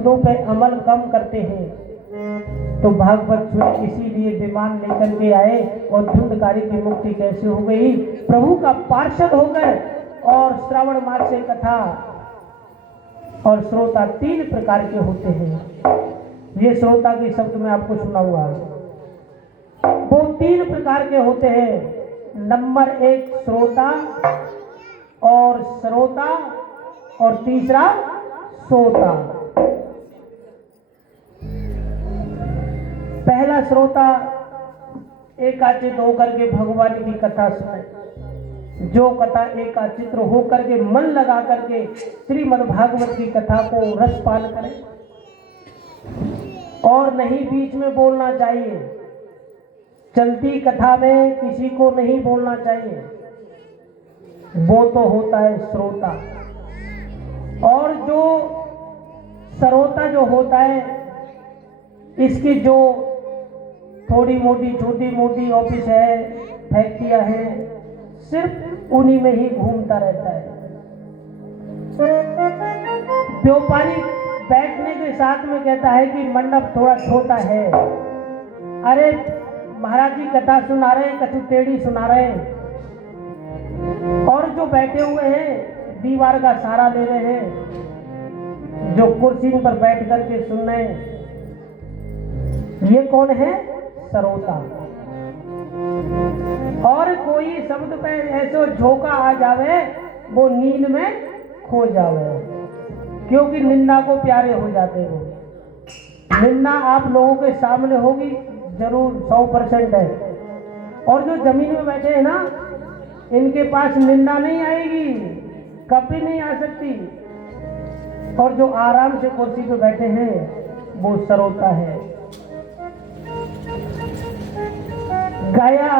शब्दों पे अमल कम करते हैं। तो भागवत सुन इसीलिए विमान लेकर के आए और धुंधकारी की मुक्ति कैसे हो गई, प्रभु का पार्षद हो गए। और श्रावण मास से कथा और श्रोता 3 प्रकार के होते हैं। ये श्रोता के शब्द मैं आपको सुनाऊंगा। वो 3 प्रकार के होते हैं। नंबर 1 श्रोता और श्रोता और तीसरा सोता। पहला श्रोता एकाचित होकर के भगवान की कथा सुने, जो कथा एकाचित्र होकर के मन लगा करके श्रीमद् भागवत की कथा को रसपान करे, और नहीं बीच में बोलना चाहिए। चलती कथा में किसी को नहीं बोलना चाहिए, वो तो होता है श्रोता। और जो श्रोता जो होता है, इसकी जो थोड़ी मोटी छोटी मोटी ऑफिस है, फैक्ट्रियां हैं, सिर्फ उन्हीं में ही घूमता रहता है। व्यापारी बैठने के साथ में कहता है कि मंडप थोड़ा छोटा है। अरे महाराज जी कथा सुना रहे हैं, कछु टेढ़ी सुना रहे हैं। और जो बैठे हुए हैं दीवार का सहारा ले रहे हैं, जो कुर्सी पर बैठ करके सुन रहे हैं, ये कौन है? श्रोता। और कोई शब्द पे ऐसे झोंका आ जावे, वो नींद में खो जावे, क्योंकि निंदा को प्यारे हो जाते हो। निंदा आप लोगों के सामने होगी जरूर, 100% है। और जो जमीन में बैठे हैं ना, इनके पास निंदा नहीं आएगी, कभी नहीं आ सकती। और जो आराम से कुर्सी पे बैठे हैं वो श्रोता है। गाया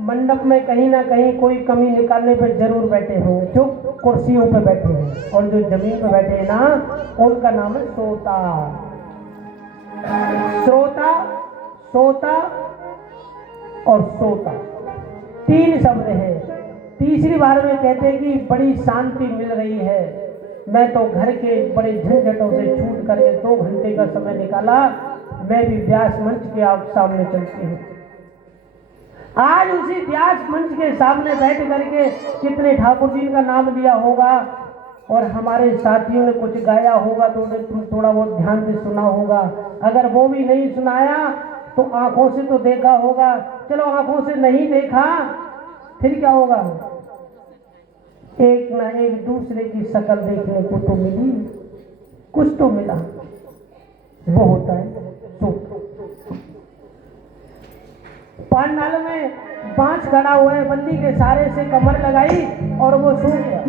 मंडप में कहीं ना कहीं कोई कमी निकालने पे जरूर बैठे होंगे, जो कुर्सियों पे बैठे हैं। और जो जमीन पे बैठे हैं ना, उनका नाम है श्रोता। श्रोता, सोता और सोता 3 शब्द हैं। तीसरी बार में कहते हैं कि बड़ी शांति मिल रही है, मैं तो घर के बड़े झंझटों से छूट करके 2 घंटे का समय निकाला, मैं भी व्यास मंच के आप सामने चलती हूँ। आज उसी व्यास मंच के सामने बैठ करके कितने ठाकुर जी का नाम लिया होगा, और हमारे साथियों ने कुछ गाया होगा तो तुम थोड़ा बहुत ध्यान से सुना होगा। अगर वो भी नहीं सुनाया तो आंखों से तो देखा होगा। चलो आंखों से नहीं देखा, फिर क्या होगा? एक ना एक दूसरे की शक्ल देखने को तो मिली, कुछ तो मिला। वो होता है सुख। पांडाल में बांस खड़ा हुआ है, बंदी के सहारे से कमर लगाई और वो सो गया,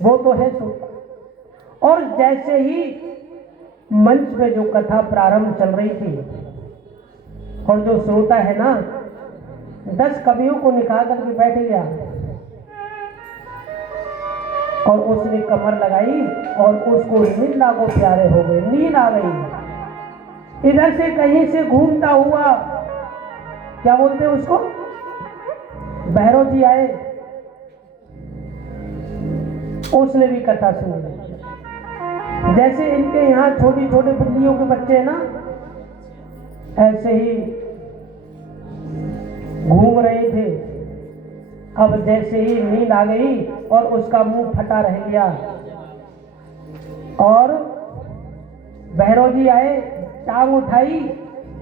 वो तो है सुख। और जैसे ही मंच पे जो कथा प्रारंभ चल रही थी, और जो श्रोता है ना 10 कवियों को निकाल करके बैठ गया, और उसने कमर लगाई और उसको निंदा को प्यारे हो गए, नींद आ गई। इधर से कहीं से घूमता हुआ, क्या बोलते हैं उसको, भैरव जी आए, उसने भी कथा सुनी। जैसे इनके यहाँ छोटी छोटे बिल्लियों के बच्चे हैं ना, ऐसे ही घूम रहे थे। अब जैसे ही नींद आ गई और उसका मुंह फटा रह गया, और भैरव जी आए, टांग उठाई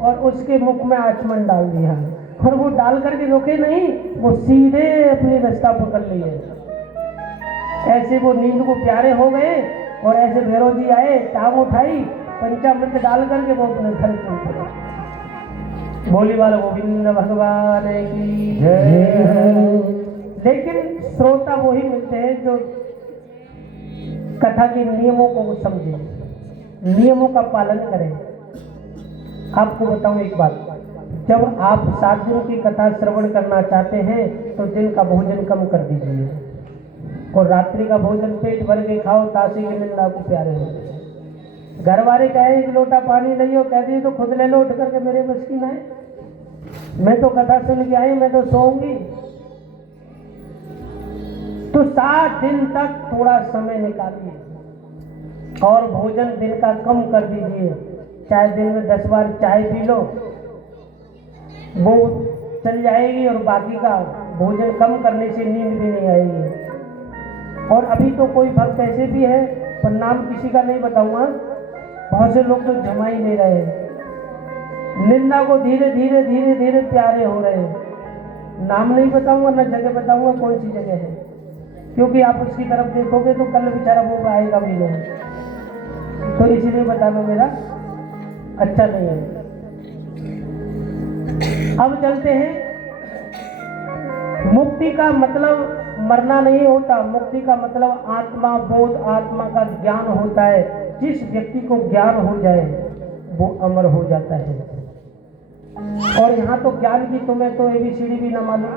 और उसके मुख में आचमन डाल दिया। और वो डाल करके रोके नहीं, वो सीधे अपनी रास्ता पकड़ लिए। ऐसे वो नींद को प्यारे हो गए, और ऐसे भैरव जी आए, टांग उठाई, पंचामृत डाल करके वो अपने घर चल पड़े। बोली वाला गोविंद भगवान की जय। लेकिन श्रोता वही मिलते हैं जो कथा के नियमों को समझे, नियमों का पालन करें। आपको बताऊं एक बात, जब आप 7 दिन की कथा श्रवण करना चाहते हैं तो दिन का भोजन कम कर दीजिए, और रात्रि का भोजन पेट भर के खाओ, ताशी के निंदा को प्यारे होते हैं। घर वाले कहे 1 लोटा पानी लियो, कह दिए तो खुद ले लो उठ करके, मेरे बस की ना है, मैं तो कथा सुन के आई, मैं तो सोऊंगी। तो 7 दिन तक थोड़ा समय निकालिए, और भोजन दिन का कम कर दीजिए। चाहे दिन में 10 बार चाय पी लो, वो चल जाएगी, और बाकी का भोजन कम करने से नींद भी नहीं आएगी। और अभी तो कोई भक्त ऐसे भी है, पर नाम किसी का नहीं बताऊंगा, बहुत से लोग तो जमा ही नहीं रहे हैं, निंदा को धीरे धीरे धीरे धीरे प्यारे हो रहे हैं। नाम नहीं बताऊंगा, न जगह बताऊंगा कौन सी जगह है, क्योंकि आप उसकी तरफ देखोगे तो कल बेचारा वो आएगा भी नहीं, तो इसीलिए बताना मेरा अच्छा नहीं है। अब चलते हैं। मुक्ति का मतलब मरना नहीं होता, मुक्ति का मतलब आत्मा बोध, आत्मा का ज्ञान होता है। जिस व्यक्ति को ज्ञान हो जाए वो अमर हो जाता है। और यहाँ तो ज्ञान की तुम्हें तो ABCD भी न मालूम,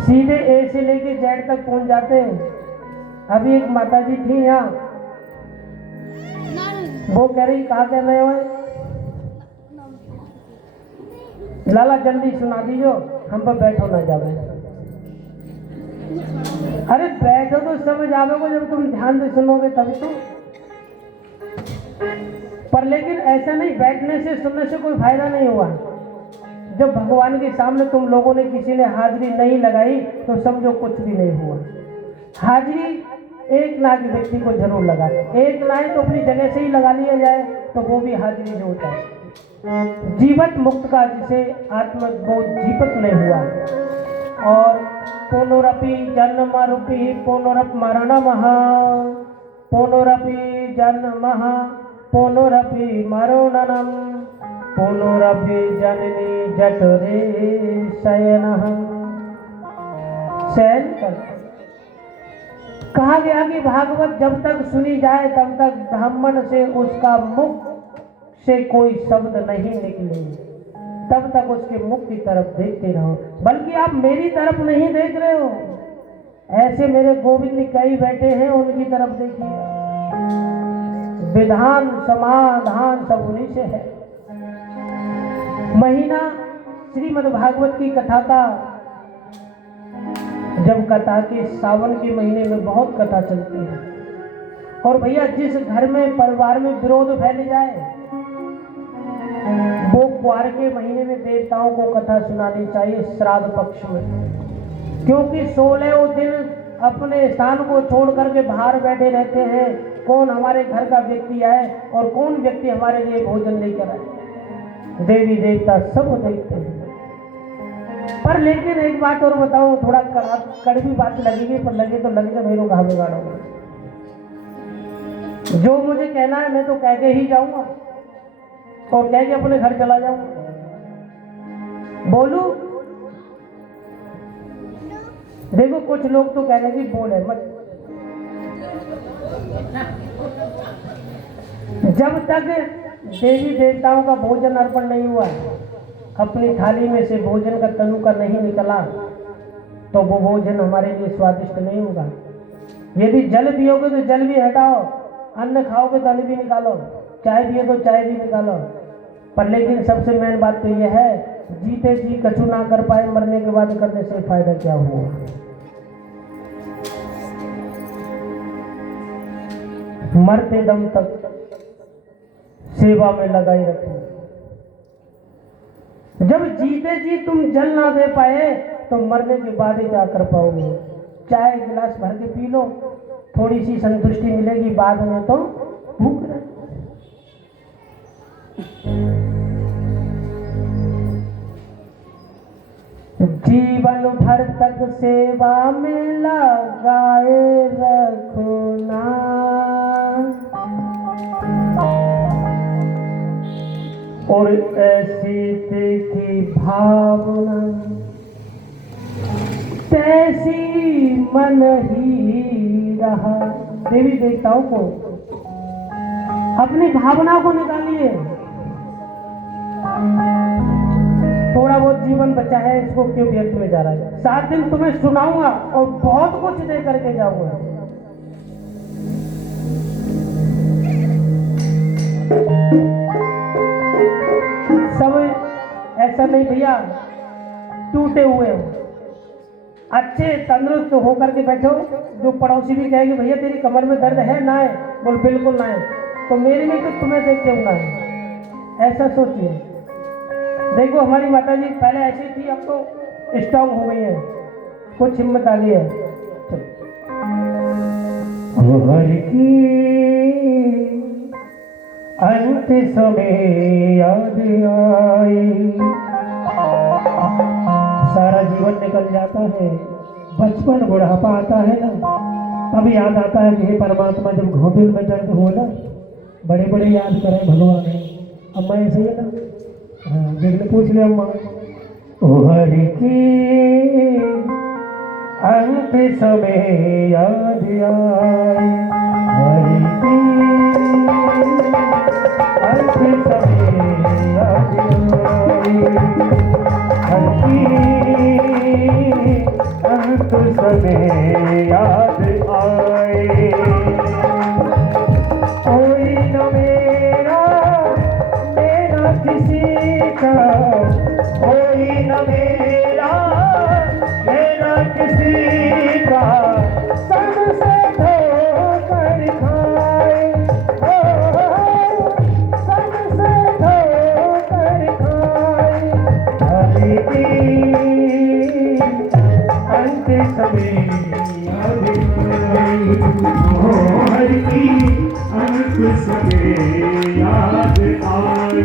सीधे A से लेके Z तक पहुंच जाते हैं। अभी एक माताजी थी यहाँ, वो कह रही कहाँ कह रहे हो? लाला जल्दी सुना दीजिए, हम पर बैठो ना जावे। अरे बैठो तो समझ आवेगा जब तुम ध्यान से सुनोगे तभी तो। पर लेकिन ऐसा नहीं, बैठने से सुनने से कोई फायदा नहीं हुआ। जब भगवान के सामने तुम लोगों ने किसी ने हाजिरी नहीं लगाई तो समझो कुछ भी नहीं हुआ। हाजिरी एक ना के व्यक्ति को जरूर लगा, एक ना तो अपनी जगह से ही लगा लिया जाए तो वो भी हाजिरी जो होता है। जीवत मुक्त का जिसे आत्मबोध जीवत नहीं हुआ। और पुनरपि जन्म रूपी पुनरप मरणमः, पुनरपि जन्मः पुनरपि मरणम्, पुनरपि जननी जठरे शयनः। शयन कर कहा गया कि भागवत जब तक सुनी जाए तब तक ब्राह्मण से उसका मुख से कोई शब्द नहीं निकले, तब तक उसके मुख की तरफ देखते रहो। बल्कि आप मेरी तरफ नहीं देख रहे हो, ऐसे मेरे गोविंद कई बैठे हैं उनकी तरफ देखिए। विधान समाधान सब उन्हीं से है। महीना श्रीमद् भागवत की कथा का, जब कथा के सावन के महीने में बहुत कथा चलती है। और भैया जिस घर में परिवार में विरोध फैल जाए वो क्वार के महीने में देवताओं को कथा सुनानी चाहिए श्राद्ध पक्ष में, क्योंकि 16 दिन अपने स्थान को छोड़ करके बाहर बैठे रहते हैं। कौन हमारे घर का व्यक्ति आए और कौन व्यक्ति हमारे लिए भोजन लेकर आए, देवी देवता सब देखते हैं। पर लेकिन एक बात और बताऊं, थोड़ा कड़वी बात लगेगी, पर लगे तो लगे तो मेरे कहा बिगाड़ोगे। जो मुझे कहना है मैं तो कह के ही जाऊंगा और कह के अपने घर चला जाऊंगा। बोलू? देखो कुछ लोग तो कहने की बोले मत। जब तक देवी देवताओं का भोजन अर्पण नहीं हुआ, अपनी थाली में से भोजन का तनु का नहीं निकला, तो वो भोजन हमारे लिए स्वादिष्ट नहीं होगा। यदि जल पियोगे तो जल भी हटाओ, अन्न खाओगे तो अन्न भी निकालो, चाय पिए तो चाय भी निकालो। पर लेकिन सबसे मेन बात तो यह है, जीते जी कछु ना कर पाए, मरने के बाद करने से फायदा क्या हुआ। मरते दम तक सेवा में लगाई रखो। जब जीते जी तुम जल ना दे पाए तो मरने के बाद ही क्या कर पाओगे। चाय गिलास भर के पी लो, थोड़ी सी संतुष्टि मिलेगी, बाद में तो भूख रहे। जीवन भर तक सेवा में लगाए रखो ना, और ऐसी देखी भावना तैसी मन ही रहा। देवी देवताओं को अपनी भावना को निकालिए। थोड़ा बहुत जीवन बचा है, इसको क्यों व्यर्थ में जा रहा है। 7 दिन तुम्हें सुनाऊंगा और बहुत कुछ दे करके जाऊंगा। सब ऐसा नहीं भैया, टूटे हुए हो। अच्छे तंदुरुस्त होकर के बैठो। जो पड़ोसी भी कहेगी भैया तेरी कमर में दर्द है ना है, बोल बिल्कुल ना है, तो मेरी भी तो तुम्हें देख के होगा, ऐसा सोचिए। देखो हमारी माता जी पहले ऐसी थी, अब तो स्ट्रांग हो गई है, कुछ हिम्मत आ गई है। हर की अंत समय याद आई, सारा जीवन निकल जाता है, बचपन बुढ़ापा आता है ना, तब याद आता है कि हे परमात्मा जब घोटिल में दर्द हो ना, बड़े बड़े याद करें भगवान है। अम्मा ऐसे ही ना, हाँ देख ले, पूछ ले अम्मा। हर की अंत समय याद आए, हर की अंत समय याद आए, हर की अंत समय याद आए। कोई न मेरा, मेरा किसी का, कोई न मेरा, मेरा किसी का, सबसे धोकर खाए, सबसे धोकर खाए। हर की अंत समय याद आई, हर की अंत समय याद आई।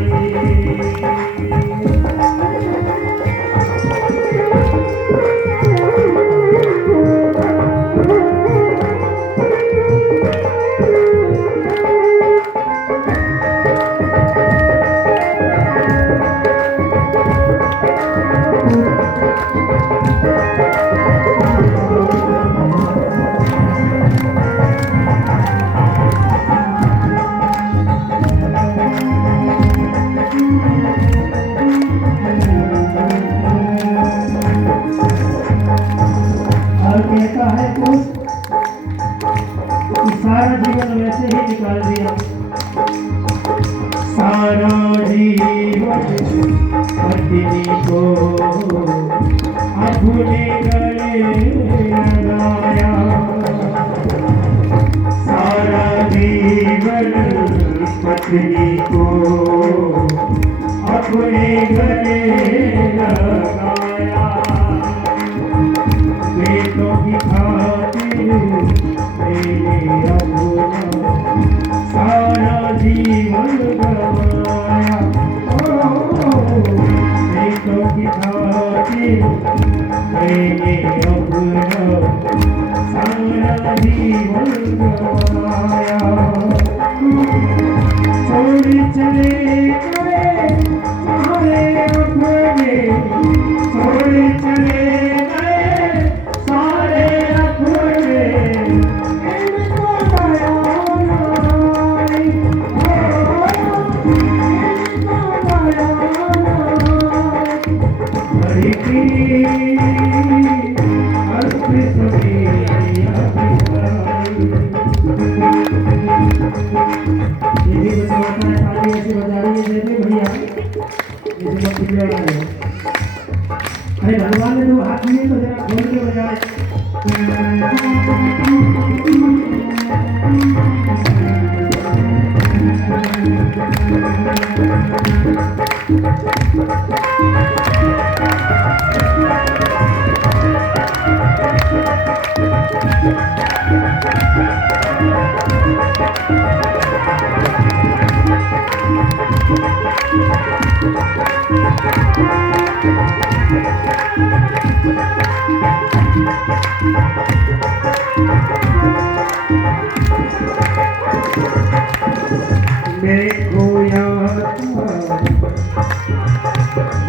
कहता है कुछ सारा जीवन वैसे ही निकाल दिया, सारा जीवन पत्नी को अपने गले लगाया, सारा जीवन पत्नी को अपने गले लगाया। बेटों की खातिर मैंने अपना सारा जीवन गवाया, बेटों की खातिर मैंने अपना सारा जीवन गवाया। छोड़ चले गए सारे अपने, छोड़ चले अरे भगवान ने तो हाथ में तो जरा खोल के बजाए।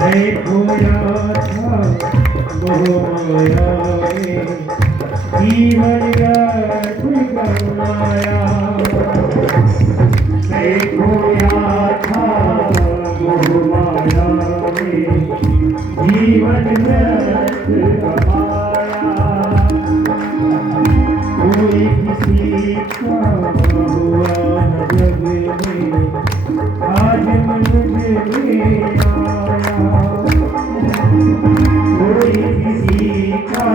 मैं खोया था मोहमाया में, जीवन व्यर्थ गवाया। मैं खोया था मोहमाया में, जीवन व्यर्थ गवाया। कोई किसी का हुआ न जग में, आज मुझे आया। कोई किसी का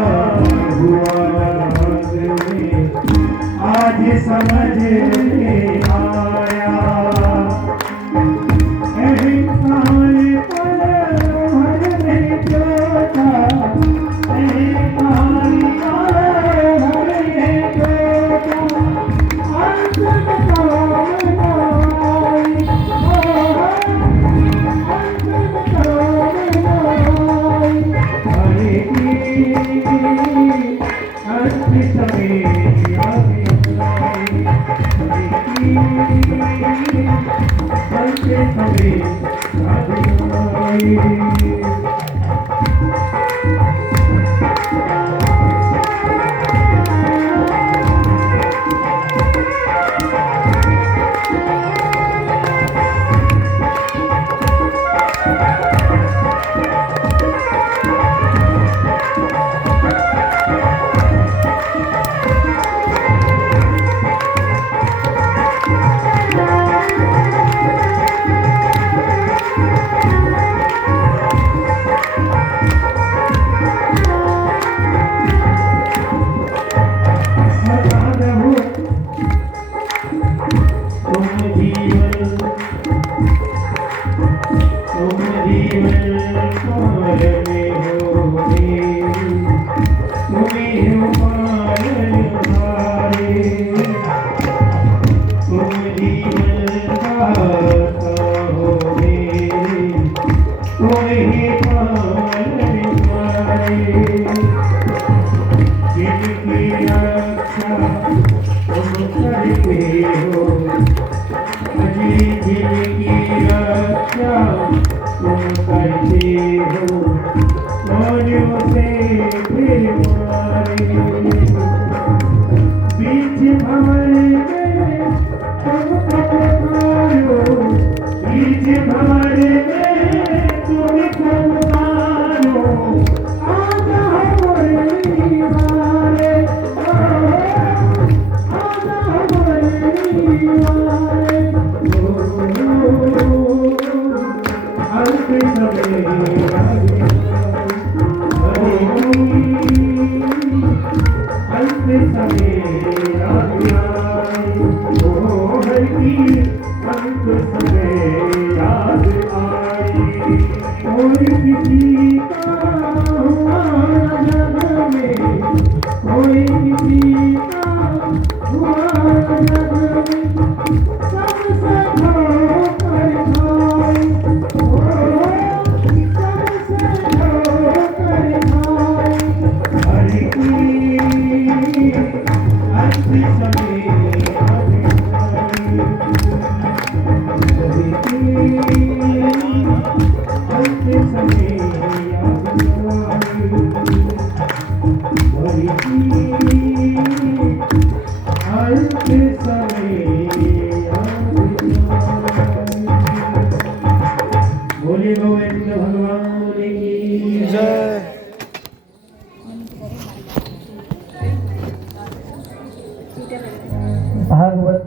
भागवत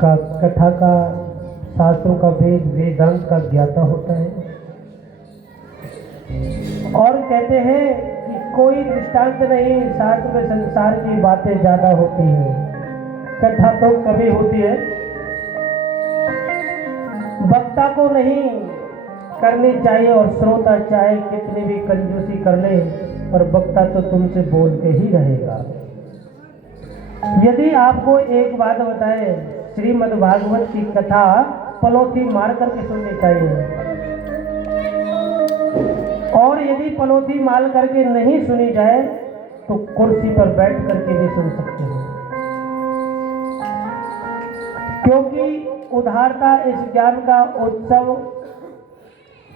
का कथा का शास्त्रों का वेद वेदांत का ज्ञाता होता है और कहते हैं कि कोई दृष्टांत नहीं, शास्त्र में संसार की बातें ज्यादा होती हैं, कथा तो कभी होती है। वक्ता को नहीं करनी चाहिए और श्रोता चाहे कितनी भी कंजूसी कर ले पर वक्ता तो तुमसे बोल के ही रहेगा। यदि आपको एक बात बताए, श्रीमद् भागवत की कथा पलोथी मार करके सुननी चाहिए और यदि पलोथी मार करके नहीं सुनी जाए तो कुर्सी पर बैठ करके भी सुन सकते हैं, क्योंकि उदारता इस ज्ञान का उत्सव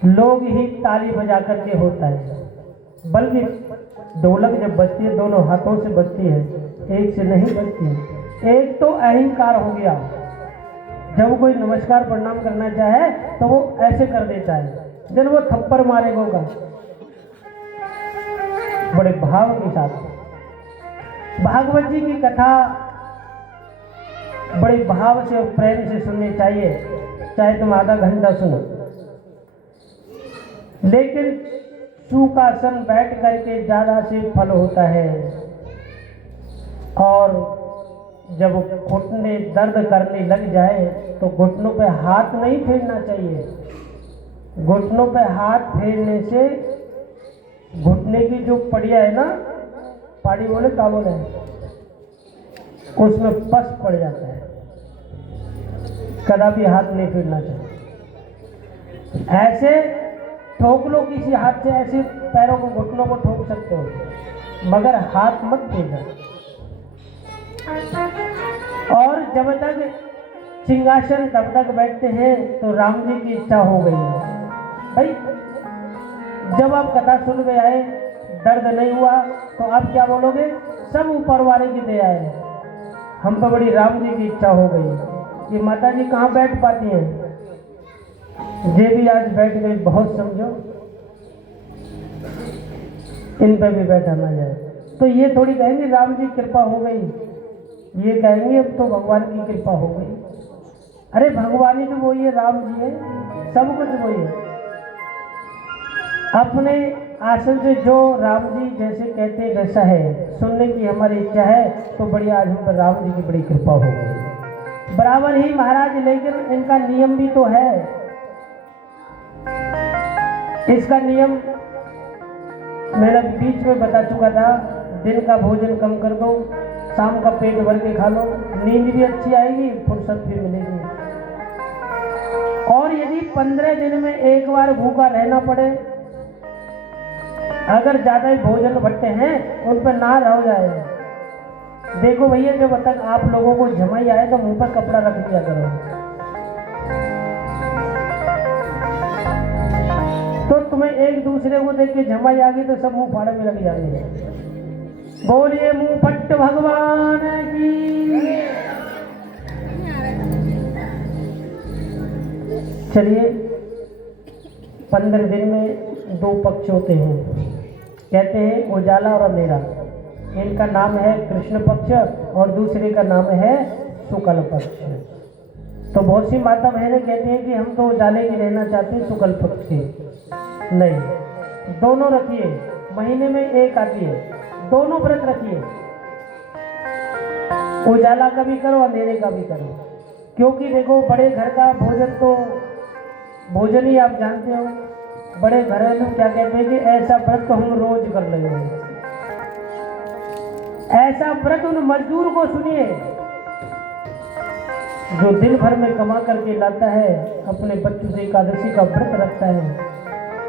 लोग ही ताली बजा करके होता है, बल्कि ढोलक जब बजती है दोनों हाथों से बजती है, एक से नहीं बजती। एक तो अहंकार हो गया, जब कोई नमस्कार प्रणाम करना चाहे तो वो ऐसे कर देता है, जब वो थप्पड़ मारेगा बड़े भाव के साथ। भागवत जी की कथा बड़े भाव से और प्रेम से सुननी चाहिए, चाहे तुम आधा घंटा सुनो, लेकिन सुखासन बैठ करके ज्यादा से फल होता है और जब घुटने दर्द करने लग जाए तो घुटनों पे हाथ नहीं फेरना चाहिए। घुटनों पे हाथ फेरने से घुटने की जो पड़िया है ना, पाड़ी बोले क्या बोले, उसमें पस पड़ जाता है। कदापि हाथ नहीं फेरना चाहिए। ऐसे ठोक लो किसी हाथ से, ऐसे पैरों को घुटनों को ठोक सकते हो, मगर हाथ मत फेरना। और जब तक सिंहासन तब तक बैठते हैं तो राम जी की इच्छा हो गई है। भाई जब आप कथा सुन के आए, दर्द नहीं हुआ तो आप क्या बोलोगे? सब ऊपर वाले की दया है, हम पर बड़ी राम जी की इच्छा हो गई। ये माता जी कहाँ बैठ पाती हैं? ये भी आज बैठ गई, बहुत समझो इन पे भी बैठा ना जाए। तो ये थोड़ी कहेंगे राम जी कृपा हो गई, ये कहेंगे अब तो भगवान की कृपा हो गई। अरे भगवान ही तो वही है, राम जी है, सब कुछ वही है। अपने आसन से जो राम जी जैसे कहते हैं वैसा है, सुनने की हमारी इच्छा है तो बड़ी आज हम पर राम जी की बड़ी कृपा हो गई। बराबर ही महाराज, लेकिन इनका नियम भी तो है। इसका नियम मैंने बीच में बता चुका था, दिन का भोजन कम कर दो, शाम का पेट भर के खा लो, नींद भी अच्छी आएगी, फुर्सत भी मिलेगी। और यदि 15 दिन में एक बार भूखा रहना पड़े, अगर ज्यादा ही भोजन भट्टे हैं उन पर ना रह जाए। देखो भैया, जब तक आप लोगों को जमाई आए तो मुंह पर कपड़ा रख दिया करो, तो तुम्हें एक दूसरे को देख के जमाई आ गई तो सब मुंह फाड़े में लग जाएंगे। बोलिए मुंह फट्ट भगवान की। चलिए, 15 दिन में 2 पक्ष होते हैं, कहते हैं उजाला और अंधेरा। इनका नाम है कृष्ण पक्ष और दूसरे का नाम है शुक्ल पक्ष। तो बहुत सी माता बहनें कहती हैं कि हम तो उजाले की रहना चाहते हैं, शुक्ल पक्ष की नहीं। दोनों रखिए, महीने में एक आती है, दोनों व्रत रखिए, उजाला का भी करो अंधेरे का भी करो। क्योंकि देखो, बड़े घर का भोजन तो भोजन ही आप जानते हो। बड़े घरेलू क्या कहते हैं कि ऐसा व्रत तो हम रोज कर लेंगे। ऐसा व्रत उन मजदूर को सुनिए जो दिन भर में कमा करके लाता है, अपने बच्चों से एकादशी का व्रत रखता है,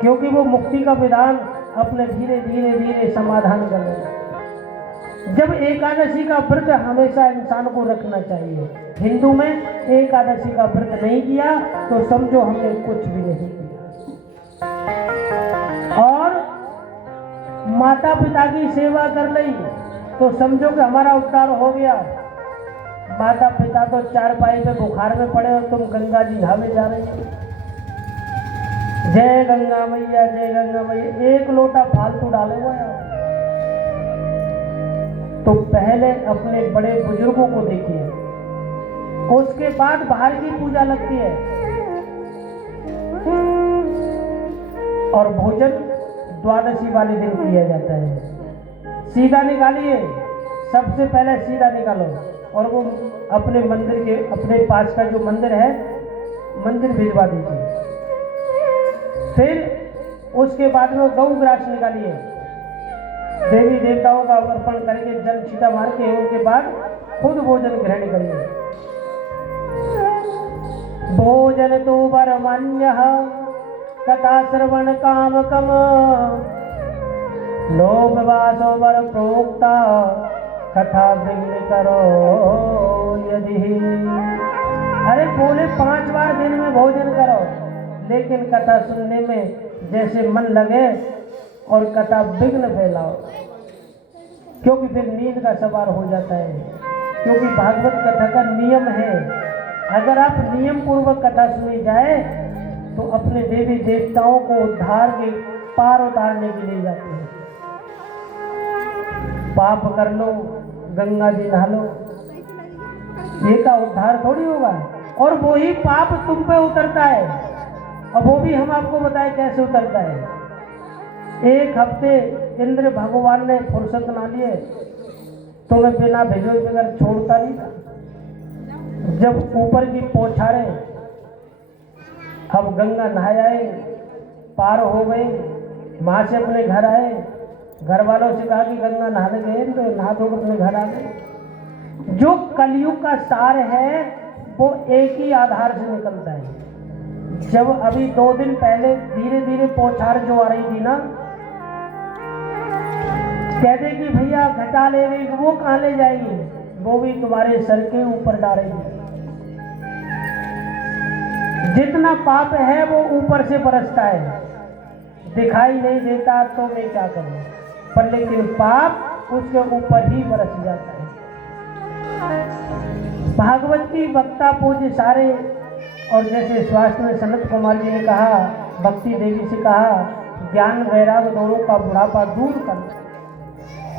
क्योंकि वो मुक्ति का विधान अपने धीरे धीरे धीरे समाधान कर रहे हैं। जब एकादशी का व्रत हमेशा इंसान को रखना चाहिए। हिंदू में एकादशी का व्रत नहीं किया तो समझो हमने कुछ भी नहीं किया। और माता पिता की सेवा कर ली तो समझो कि हमारा उद्धार हो गया। माता पिता तो चारपाई पे बुखार में पड़े और तुम गंगा जी नहाने जा रहे हो। जय गंगा मैया, जय गंगा मैया, एक लोटा फालतू डाले हुए हैं। तो पहले अपने बड़े बुजुर्गों को देखिए, उसके बाद बाहर की पूजा लगती है। और भोजन द्वादशी वाले दिन किया जाता है। सीधा निकालिए, सबसे पहले सीधा निकालो और वो अपने मंदिर के, अपने पास का जो मंदिर है, मंदिर भिजवा दीजिए। फिर उसके बाद में गौ ग्रास निकालिए, देवी देवताओं का अर्पण करके जल छीटा मार के उनके बाद खुद भोजन ग्रहण करिए। भोजन तो वरमान्य कथा श्रवण काम कम, लोभ वासो वर प्रोक्ता कथा विघ्न करो यदि। अरे बोले 5 बार दिन में भोजन करो, लेकिन कथा सुनने में जैसे मन लगे और कथा विघ्न फैलाओ, क्योंकि फिर नींद का सवार हो जाता है। क्योंकि भागवत कथा का नियम है, अगर आप नियम पूर्वक कथा सुनी जाए तो अपने देवी देवताओं को उद्धार के पार उतारने के लिए जाते हैं। पाप कर लो, गंगा जी नहा लो, ये का उद्धार थोड़ी होगा। और वो ही पाप तुम पे उतरता है। अब वो भी हम आपको बताएं कैसे उतरता है। एक हफ्ते इंद्र भगवान ने फुर्सत ना लिए, तो मैं बिना भिजोए बगैर छोड़ता नहीं था। जब ऊपर की पोछारे अब गंगा नहाए आए, पार हो गए, माँ से अपने घर आए, घर वालों से कहा कि गंगा नहाने गए, तो नहा धो अपने घर आ गए। जो कलयुग का सार है वो एक ही आधार से निकलता है। जब अभी 2 दिन पहले धीरे धीरे पोछार जो आ रही थी ना, कहते कि भैया घटा ले गई, वो कहाँ ले जाएगी, वो भी तुम्हारे सर के ऊपर डालेगी। जितना पाप है वो ऊपर से बरसता है, दिखाई नहीं देता तो मैं क्या करूं, पर लेकिन पाप उसके ऊपर ही बरस जाता है। भागवत की वक्ता पूज्य सारे, और जैसे स्वास्थ्य में सनत कुमार जी ने कहा, भक्ति देवी से कहा, ज्ञान वैराग दोनों का बुढ़ापा दूर कर।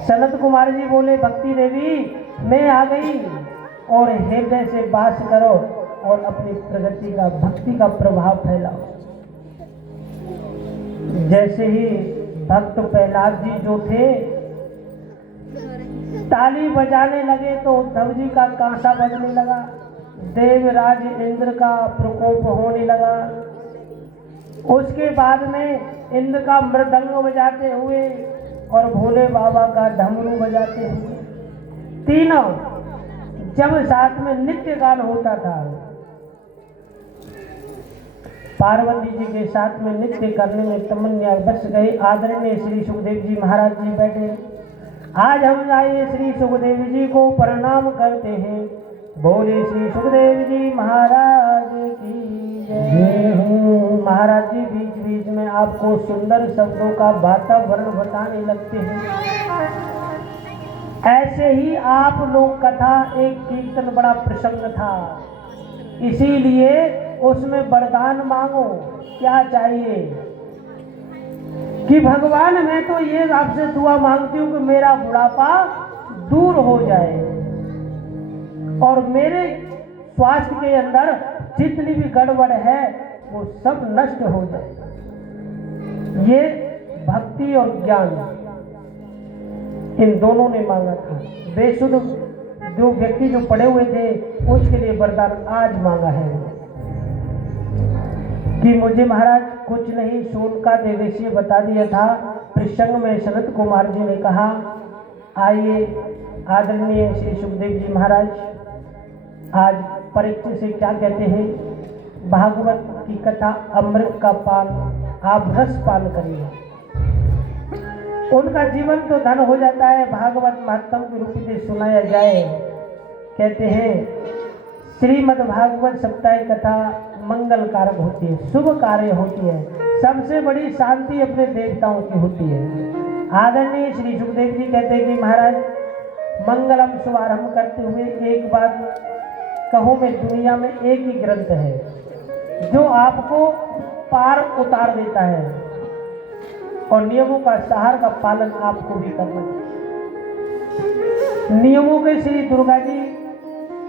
सनत कुमार जी बोले, भक्ति देवी मैं आ गई और हृदय से वास करो और अपनी प्रगति का, भक्ति का प्रभाव फैलाओ। जैसे ही भक्त प्रहलाद जी जो थे ताली बजाने लगे तो उद्धव जी का कांसा बजने लगा, देवराज इंद्र का प्रकोप होने लगा। उसके बाद में इंद्र का मृदंग बजाते हुए और भोले बाबा का डमरू बजाते हुए, तीनों जब साथ में नित्य गान होता था, पार्वती जी के साथ में नित्य करने में तमन्या बस गए। आदरणीय श्री सुखदेव जी महाराज जी बैठे। आज हम आए श्री सुखदेव जी को प्रणाम करते हैं। बोले श्री सुखदेव जी महाराज की जय हो। महाराज जी बीच बीच में आपको सुंदर शब्दों का वातावरण बताने लगते हैं। ऐसे ही आप लोग कथा, एक कीर्तन बड़ा प्रसंग था, इसीलिए उसमें वरदान मांगो, क्या चाहिए कि भगवान मैं तो ये आपसे दुआ मांगती हूँ कि मेरा बुढ़ापा दूर हो जाए और मेरे स्वास्थ्य के अंदर जितनी भी गड़बड़ है वो सब नष्ट हो जाए। ये भक्ति और ज्ञान इन दोनों ने मांगा था। बेशुद्ध जो व्यक्ति जो पड़े हुए थे उसके लिए वरदान आज मांगा है कि मुझे महाराज कुछ नहीं, सोन का देवेशी बता दिया था। प्रसंग में सनत कुमार जी ने कहा, आइए आदरणीय श्री सुखदेव जी महाराज आज परीक्षा से क्या कहते हैं, भागवत की कथा अमृत का पान, आप रस पान करिए, उनका जीवन तो धन हो जाता है। भागवत महात्म के रूप से सुनाया जाए। कहते हैं श्रीमद् भागवत सप्ताह कथा मंगल कारक होती है, शुभ कार्य होती है, सबसे बड़ी शांति अपने देवताओं की होती है। आदरणीय श्री सुखदेव जी कहते हैं कि महाराज मंगलम शुभारंभ करते हुए एक बात कहूँ, मैं दुनिया में एक ही ग्रंथ है जो आपको पार उतार देता है और नियमों का सहार का पालन आपको भी करना चाहिए। नियमों के श्री दुर्गा जी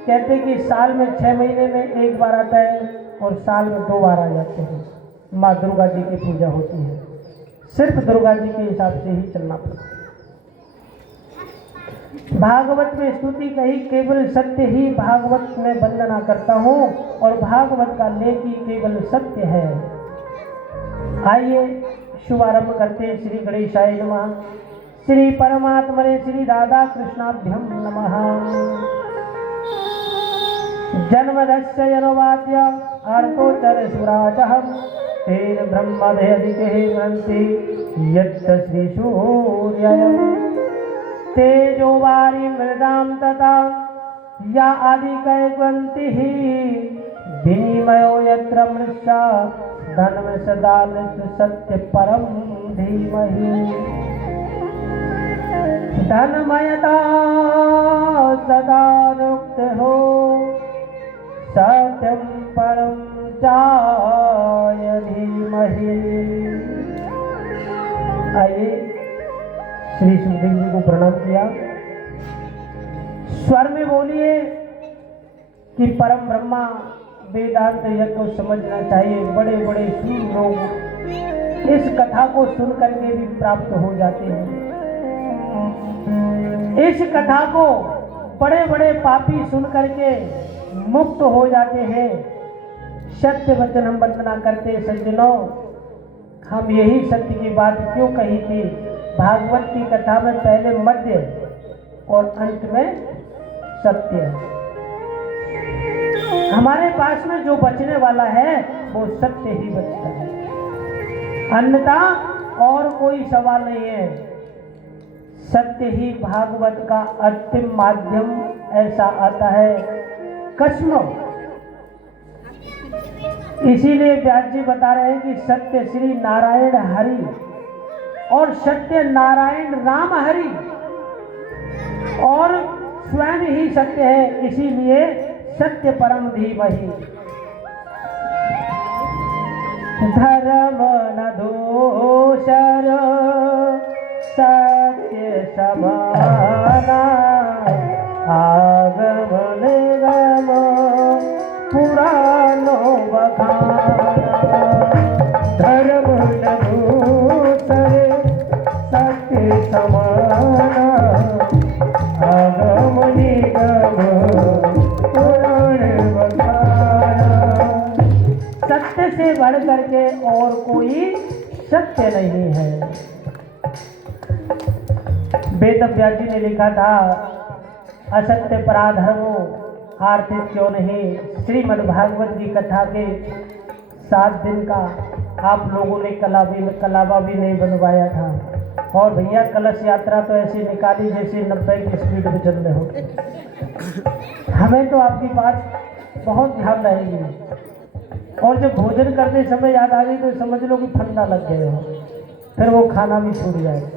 कहते कि साल में 6 महीने में एक बार आता है और साल में 2 बार आ जाते हैं। माँ दुर्गा जी की पूजा होती है, सिर्फ दुर्गा जी के हिसाब से ही चलना पड़ता है। भागवत में स्तुति कही, केवल सत्य ही भागवत में वंदना करता हूँ और भागवत का लेख ही केवल सत्य है। आइए शुभारंभ करते हैं। श्री गणेशाय नमः, श्री परमात्मने श्री राधा कृष्णाभ्यम नमः। जन्मदस्य जनवाद्य आर्तोचर सुराजः तेन ब्रह्मदेहिके ग्रन्थि यत्र श्री सूर्यः तेजो वारी मृदां तथा या आदिकैग्वन्तिः विनिमयो यत्र मृषा धनम सदा सत्य परम धीमहि। धनमयता सदा रुक्त हो सत्यम परम जाय धीमहि। आइए श्री सुखदेव जी को प्रणाम किया। स्वर में बोलिए कि परम ब्रह्मा वेदांत यज्ञ को समझना चाहिए। बड़े बड़े सूर लोग इस कथा को सुन करके भी प्राप्त हो जाते हैं। इस कथा को बड़े बड़े पापी सुन करके मुक्त हो जाते हैं। सत्य वचन हम वंदना करते हैं सज्जनों। हम यही सत्य की बात क्यों कही थी, भागवत की कथा में पहले मध्य और अंत में सत्य है। हमारे पास में जो बचने वाला है वो सत्य ही बचता है, अन्यथा और कोई सवाल नहीं है। सत्य ही भागवत का अंतिम माध्यम ऐसा आता है कस्म। इसीलिए व्यास जी बता रहे हैं कि सत्य श्री नारायण हरि और सत्य नारायण राम हरि और स्वयं ही सत्य है, इसीलिए सत्य परम धीमहि। धर्म न दोषर सत्य समाना, आगम निगम पुराणो बखाना। धर्म न दूसरे सत्य समाना, आगम निगम पुराण बखाना। सत्य से बढ़ करके और कोई सत्य नहीं है। वेद व्यास जी ने लिखा था, असत्य पराधर्मो आर्थिक क्यों नहीं। श्रीमद् भागवत की कथा के 7 दिन का आप लोगों ने कलावा भी नहीं बनवाया था। और भैया कलश यात्रा तो ऐसी निकाली जैसे 90 की स्पीड में चल रहे हो। हमें तो आपकी बात बहुत ध्यान रहेगी। और जब भोजन करते समय याद आ गई तो समझ लो कि ठंडा लग गए हो, फिर वो खाना भी छूट जाएगा।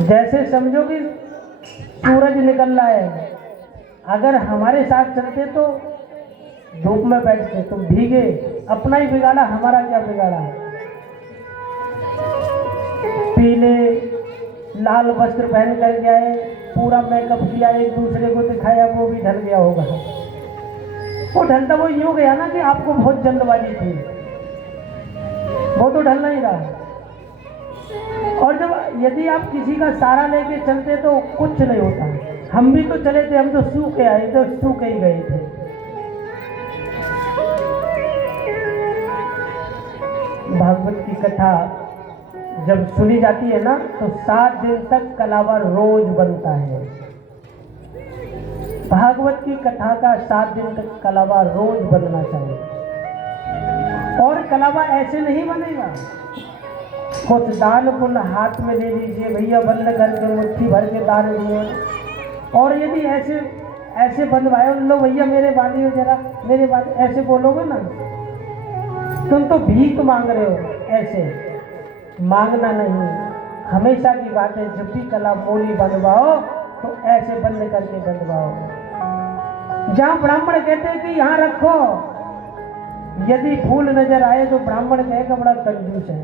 जैसे समझो कि सूरज निकल रहा है, अगर हमारे साथ चलते तो धूप में बैठते, तुम भीगे, अपना ही बिगाड़ा, हमारा क्या बिगाड़ा। पीले लाल वस्त्र पहन कर आए, पूरा मेकअप किया, एक दूसरे को दिखाया, वो भी ढल गया होगा। वो ढलता वो यूं गया ना कि आपको बहुत जल्दबाजी थी, वो तो ढल नहीं रहा। और जब यदि आप किसी का सहारा लेके चलते तो कुछ नहीं होता। हम भी तो चले थे, हम तो सूखे आए थे, सूखे ही गए थे। भागवत की कथा जब सुनी जाती है ना तो 7 दिन तक कलावा रोज बनता है। भागवत की कथा का 7 दिन तक कलावा रोज बनना चाहिए। और कलावा ऐसे नहीं बनेगा, कुछ दान पुण्य हाथ में ले लीजिए भैया, बंद करके मुट्ठी भर के दान दिए। और यदि ऐसे बंधवाए, लो भैया मेरे बाली हो जरा, मेरे बाली, ऐसे बोलोगे ना, तुम तो भीख मांग रहे हो। ऐसे मांगना नहीं। हमेशा की बात है, जब भी कला मोली बंधवाओ तो ऐसे बंद करके बंधवाओ। जहाँ ब्राह्मण कहते हैं कि यहाँ रखो, यदि फूल नजर आए तो ब्राह्मण कहेगा बड़ा कंजूस है,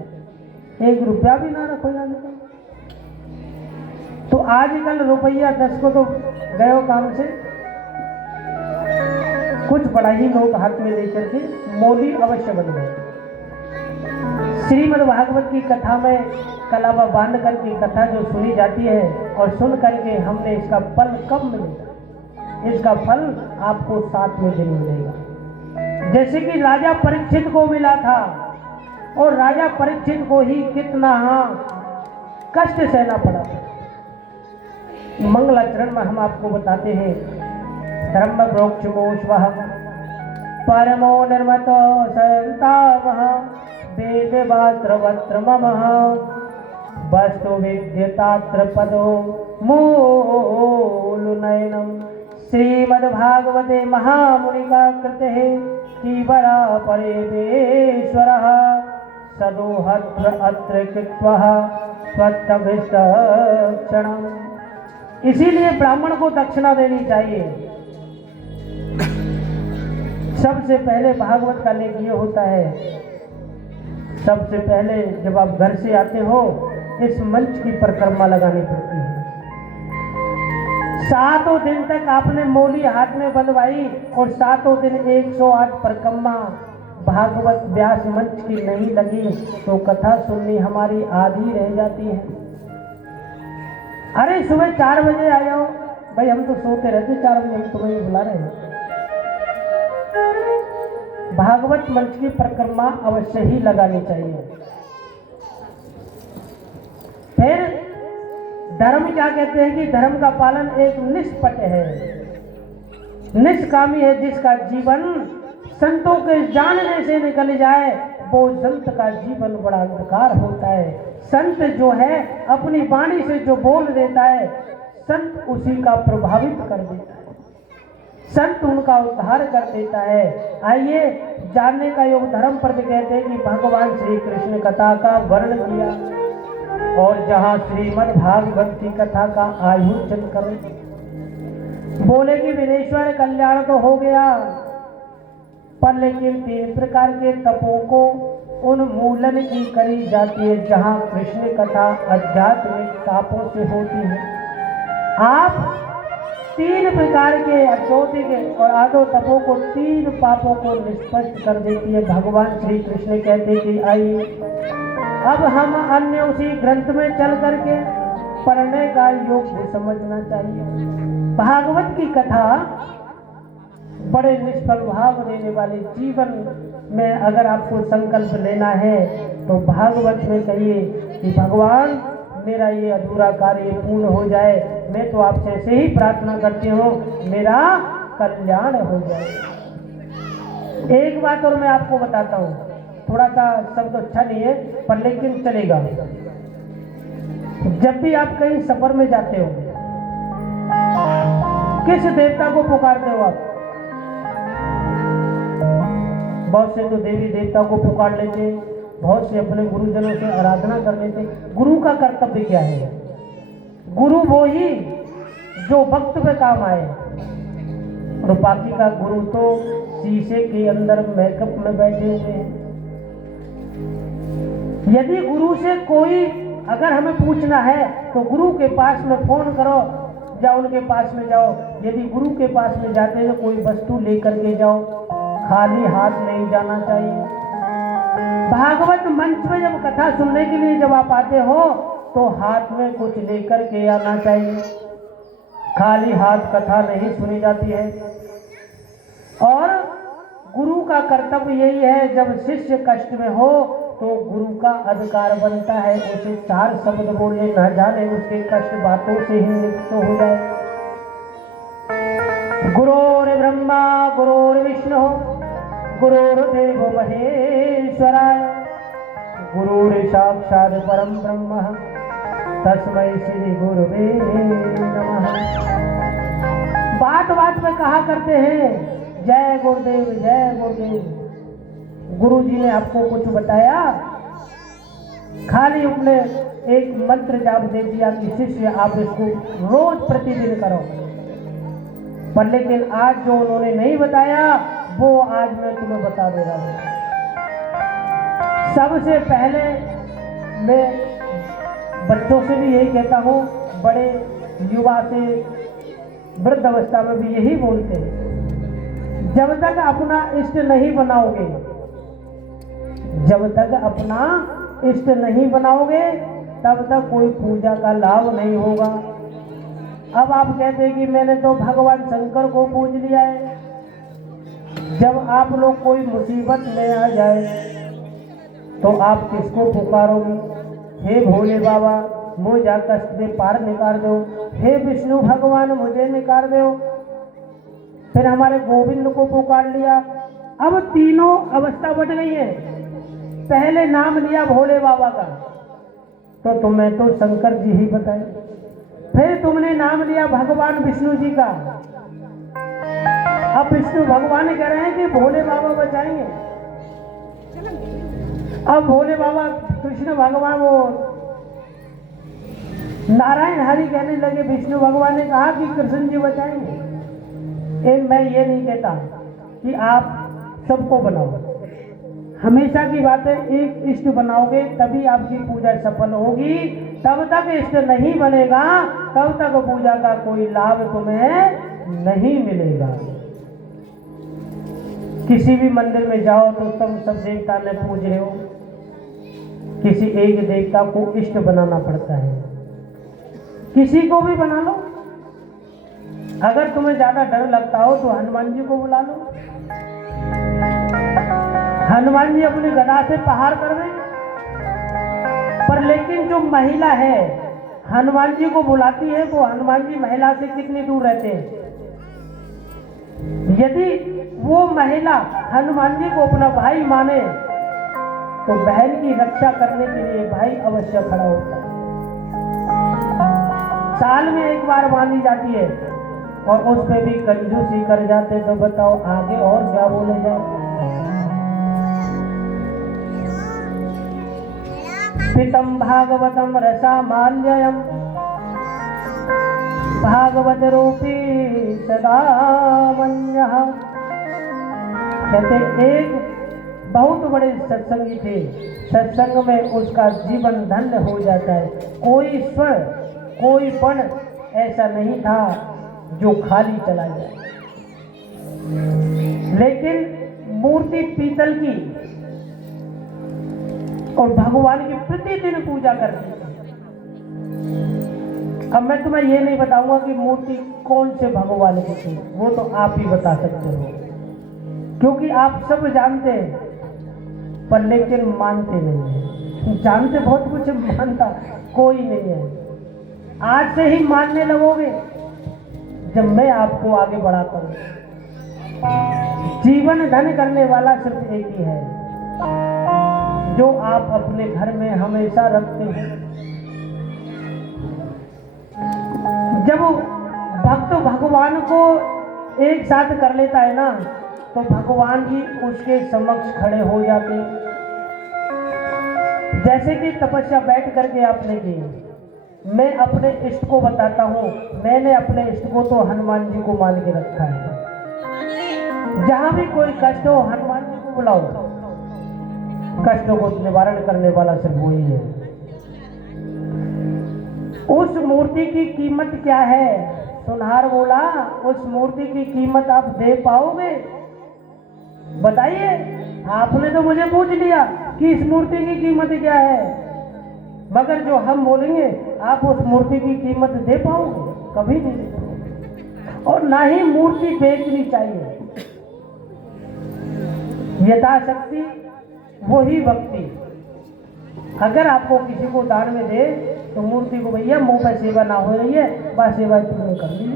1 रुपया भी ना रखो जाने का। तो आजकल रुपया 10 को तो गए हो काम से, कुछ बड़ा ही लोग हाथ में लेकर के मोली अवश्य बन गए। श्रीमद् भागवत की कथा में कलावा बांध करके कथा जो सुनी जाती है और सुन करके हमने इसका फल कब मिलेगा, इसका फल आपको 7वें दिन मिलेगा। जैसे कि राजा परीक्षित को मिला था, और राजा परीक्षित को ही कितना कष्ट सहना पड़ा। मंगलाचरण में हम आपको बताते हैं, धर्म प्रोक्षमोष्वः परमो निर्मतो संतामः वेदवात्रवत्र ममः वस्तु विद्यतात्र पदो मूलनयनम्। श्रीमद्भागवते महामुनिका कृतेः कीवरा परेदेश्वरः सदोहत्र अत्र कृत्वा स्वत्तभिस्तक्षणम्। इसीलिए ब्राह्मण को दक्षिणा देनी चाहिए। सबसे पहले भागवत का लेख ये होता है, सबसे पहले जब आप घर से आते हो इस मंच की परिक्रमा लगानी पड़ती है। 7 दिन तक आपने मोली हाथ में बंधवाई और 7 दिन 108 परिक्रमा भागवत व्यास मंच की नहीं लगी तो कथा सुननी हमारी आधी रह जाती है। अरे सुबह 4 बजे आ जाओ। भाई हम तो सोते रहते 4 बजे, हम तुम्हें बुला रहे हैं। भागवत मंच की परिक्रमा अवश्य ही लगानी चाहिए। फिर धर्म क्या कहते हैं कि धर्म का पालन एक निष्पट है, निष्कामी है। जिसका जीवन संतों के जानने से निकल जाए वो संत का जीवन बड़ा अंधकार होता है। संत जो है अपनी वाणी से जो बोल देता है, संत उसी का प्रभावित कर देता है, संत उनका उद्धार कर देता है। आइए जानने का योग धर्म पर कहते हैं कि भगवान श्री कृष्ण कथा का वर्णन किया, और जहाँ श्रीमद् भागवत की कथा का आयोजन करो। बोले कि विदेश्वर कल्याण तो हो गया, पर लेकिन 3 प्रकार के तपों को उन्मूलन की करी जाती है, जहाँ कृष्ण कथा आध्यात्मिक तापों से होती है। आप 3 प्रकार के अचौतिक और आधो तपों को, 3 पापों को निष्पष्ट कर देती है। भगवान श्री कृष्ण कहते कि आइए अब हम अन्य उसी ग्रंथ में चल करके पढ़ने का योग भी समझना चाहिए। भागवत की कथा बड़े निष्फल भाव देने वाले, जीवन में अगर आपको संकल्प लेना है तो भागवत में कहिए कि भगवान मेरा ये अधूरा कार्य पूर्ण हो जाए। मैं तो आपसे ऐसे ही प्रार्थना करती हूँ, मेरा कल्याण हो जाए। एक बात और मैं आपको बताता हूँ, थोड़ा सा शब्द अच्छा नहीं है पर लेकिन चलेगा। जब भी आप कहीं सफर में जाते हो, किस देवता को पुकारते हो आप? बहुत से तो देवी देवता को पुकार लेते, बहुत से अपने गुरुजनों से आराधना कर लेते। गुरु का कर्तव्य क्या है? गुरु वो ही जो वक्त पे काम आए, और बाकी का गुरु तो शीशे के अंदर मेकअप में बैठे हुए हैं। यदि गुरु से कोई अगर हमें पूछना है तो गुरु के पास में फोन करो, जाओ उनके पास में जाओ। यदि गुरु के पास में जाते हैं तो कोई वस्तु लेकर के जाओ, खाली हाथ नहीं जाना चाहिए। भागवत मंच में जब कथा सुनने के लिए जब आप आते हो तो हाथ में कुछ लेकर के आना चाहिए, खाली हाथ कथा नहीं सुनी जाती है। और गुरु का कर्तव्य यही है, जब शिष्य कष्ट में हो तो गुरु का अधिकार बनता है उसे 4 शब्द बोलने, न जाने उसके कष्ट बातों से ही निवृत्त हो जाए। गुरुर्ब्रह्मा गुरुर्विष्णु गुरुर्देवो महेश्वराय, गुरुर्साक्षात् परम ब्रह्म तस्मै श्री गुरुवे नमः। बात बात में कहा करते हैं जय गुरुदेव जय गुरुदेव। गुरु जी ने आपको कुछ बताया, खाली अपने एक मंत्र जाप दे दिया कि शिष्य आप इसको रोज प्रतिदिन करो, पर लेकिन आज जो उन्होंने नहीं बताया वो आज मैं तुम्हें बता दे रहा हूँ। सबसे पहले मैं बच्चों से भी यही कहता हूँ, बड़े युवा से वृद्ध अवस्था में भी यही बोलते हैं, जब तक अपना इष्ट नहीं बनाओगे, जब तक अपना इष्ट नहीं बनाओगे तब तक कोई पूजा का लाभ नहीं होगा। अब आप कहते हैं कि मैंने तो भगवान शंकर को पूज लिया है। जब आप लोग कोई मुसीबत में आ जाए तो आप किसको पुकारोगे? हे भोले बाबा मुझे कष्ट से पार निकाल दो, हे विष्णु भगवान मुझे निकाल दो। फिर हमारे गोविंद को पुकार लिया। अब तीनों अवस्था बढ़ गई है। पहले नाम लिया भोले बाबा का तो तुम्हें तो शंकर जी ही बताए, फिर तुमने नाम लिया भगवान विष्णु जी का, अब विष्णु भगवान कह रहे हैं कि भोले बाबा बचाएंगे। अब भोले बाबा कृष्ण भगवान वो नारायण हरि कहने लगे, विष्णु भगवान ने कहा कि कृष्ण जी बचाएंगे। मैं ये नहीं कहता कि आप सबको बनाओ, हमेशा की बात है एक इष्ट बनाओगे तभी आपकी पूजा सफल होगी। तब तक इष्ट नहीं बनेगा तब तक पूजा का कोई लाभ तुम्हें नहीं मिलेगा। किसी भी मंदिर में जाओ तो तुम सब देवता में पूज रहे हो, किसी एक देवता को इष्ट बनाना पड़ता है। किसी को भी बना लो। अगर तुम्हें ज्यादा डर लगता हो तो हनुमान जी को बुला लो, हनुमान जी अपनी गदा से प्रहार कर देंगे। पर लेकिन जो महिला है हनुमान जी को बुलाती है, वो हनुमान जी महिला से कितनी दूर रहते हैं। यदि वो महिला हनुमान जी को अपना भाई माने तो बहन की रक्षा करने के लिए भाई अवश्य खड़ा होता है। साल में एक बार मानी जाती है और उस पे भी कंजूसी कर जाते, तो बताओ आगे और क्या बोले जाए। पितम भागवतम रसामाल्यम भागवत रूपी सदा मन्यः। कहते एक बहुत बड़े सत्संगी थे, सत्संग में उसका जीवन धन्य हो जाता है। कोई स्वर कोई पण ऐसा नहीं था जो खाली चला जाए। लेकिन मूर्ति पीतल की और भगवान की प्रतिदिन पूजा करती थी। अब मैं तुम्हें ये नहीं बताऊंगा कि मूर्ति कौन से भगवान की थी, वो तो आप ही बता सकते हो, क्योंकि आप सब जानते हैं पर लेकिन मानते नहीं है। जानते बहुत कुछ, मानता कोई नहीं है। आज से ही मानने लगोगे जब मैं आपको आगे बढ़ाता हूं। जीवन धन करने वाला सिर्फ एक ही है, जो आप अपने घर में हमेशा रखते हैं। जब भक्त भगवान को एक साथ कर लेता है ना, तो भगवान जी उसके समक्ष खड़े हो जाते हैं। जैसे कि तपस्या बैठ करके आपने की, मैं अपने इष्ट को बताता हूँ, मैंने अपने इष्ट को तो हनुमान जी को मान के रखा है। जहां भी कोई कष्ट हो हनुमान जी को बुलाओ, कष्टों को निवारण करने वाला सिर्फ वही है। उस मूर्ति की कीमत क्या है? सुनहार बोला, उस मूर्ति की कीमत आप दे पाओगे? बताइए। आपने तो मुझे पूछ लिया कि इस मूर्ति की कीमत क्या है, मगर जो हम बोलेंगे आप उस मूर्ति की कीमत दे पाओगे? कभी नहीं दे पाओगे। और ना ही मूर्ति बेचनी चाहिए। यथाशक्ति वही भक्ति। अगर आपको किसी को दान में दे तो मूर्ति को भैया मुंह पर सेवा ना हो रही है, बस सेवा तुमने कर ली।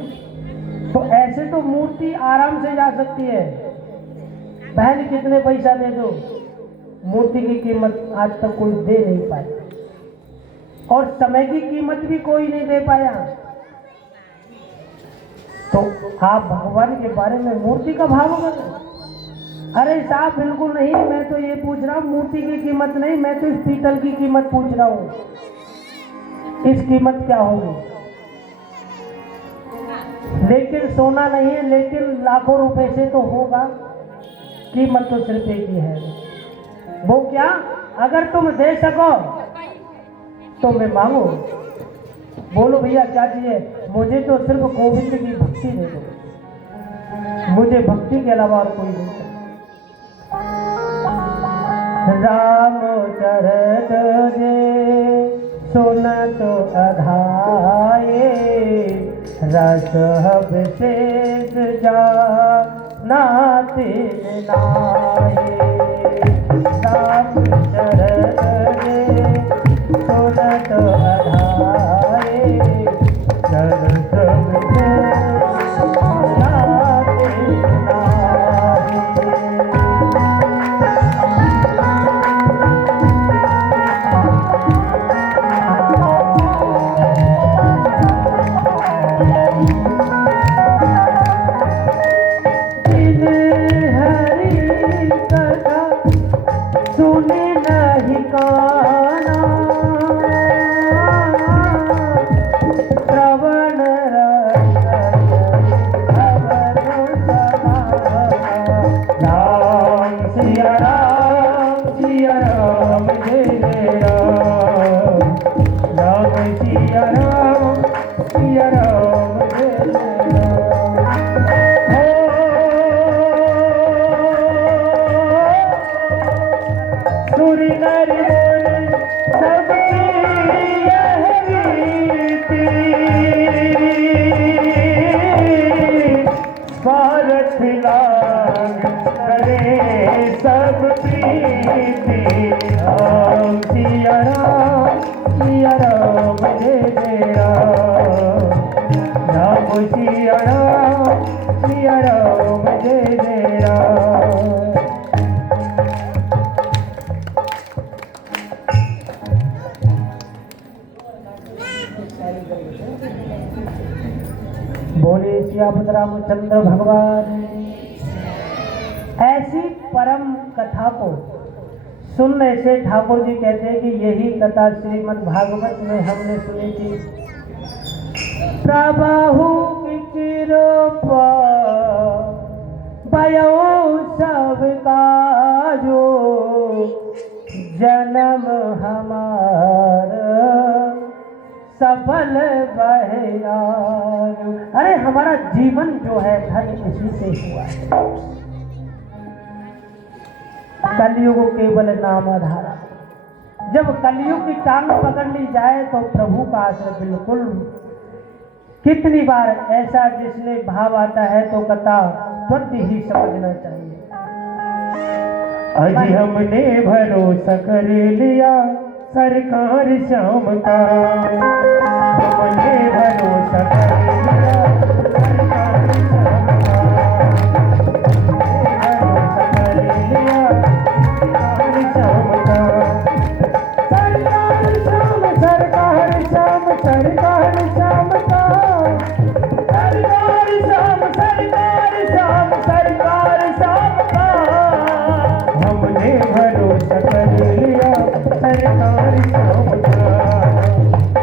तो ऐसे तो मूर्ति आराम से जा सकती है। बहन कितने पैसा दे दो, मूर्ति की कीमत आज तक कोई दे नहीं पाया, और समय की कीमत भी कोई नहीं दे पाया। तो आप भगवान के बारे में मूर्ति का भाव करें। अरे साहब बिल्कुल नहीं, मैं तो ये पूछ रहा हूँ मूर्ति की कीमत नहीं, मैं तो इस पीतल की कीमत पूछ रहा हूँ। इस कीमत क्या होगी? लेकिन सोना नहीं है, लेकिन लाखों रुपए से तो होगा। कीमत तो सिर्फ एक ही है। वो क्या? अगर तुम दे सको तो मैं मांगो। बोलो भैया क्या चाहिए? मुझे तो सिर्फ गोविंद की भक्ति दे दो, मुझे भक्ति के अलावा और कोई नहीं चाहिए। राम चरित जे सुनत अधाये, रस विशेष जा नातिन नाये। राम चरित जे सुनत अधाये, रस विशेष नातिन नाये। सुने नहीं काना खिलाग करे सब प्रीति राम सिया राम जय जय राम सिया राम जय जय राम। बोले श्यामत रामचंद्र भगवान। ऐसी परम कथा को सुनने से ठाकुर जी कहते हैं कि यही कथा श्रीमद् भागवत में हमने सुनी थी। प्रभु की कृपा भयो सब काजो जन्म हमारा सफल बहना। अरे हमारा जीवन जो है धन्य इसी से हुआ है। कलयुग केवल नाम आधारा। जब कलयुग की टांग पकड़ ली जाए तो प्रभु का आश्रय बिल्कुल। कितनी बार ऐसा जिसने भाव आता है तो कथा तुरंत ही समझना चाहिए। आज हमने भरोसा कर लिया सरकार श्याम का। हमने भरोसा कर लिया सरकार श्याम का। भरोसा कर लिया सरकार श्याम का। सरकार श्याम सरकार श्याम सरकार श्याम का। सरकार श्याम सरकार श्याम सरकार श्याम का। हमने भरोसा कर लिया सरकार श्याम का।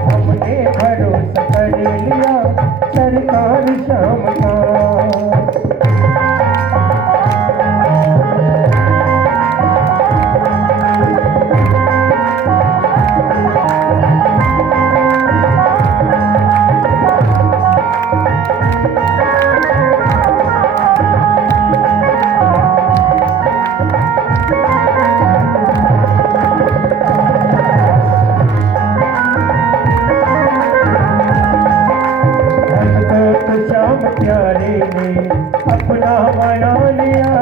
हमने भरोसा कर लिया सरकार श्याम का। प्यारे ने अपना बना लिया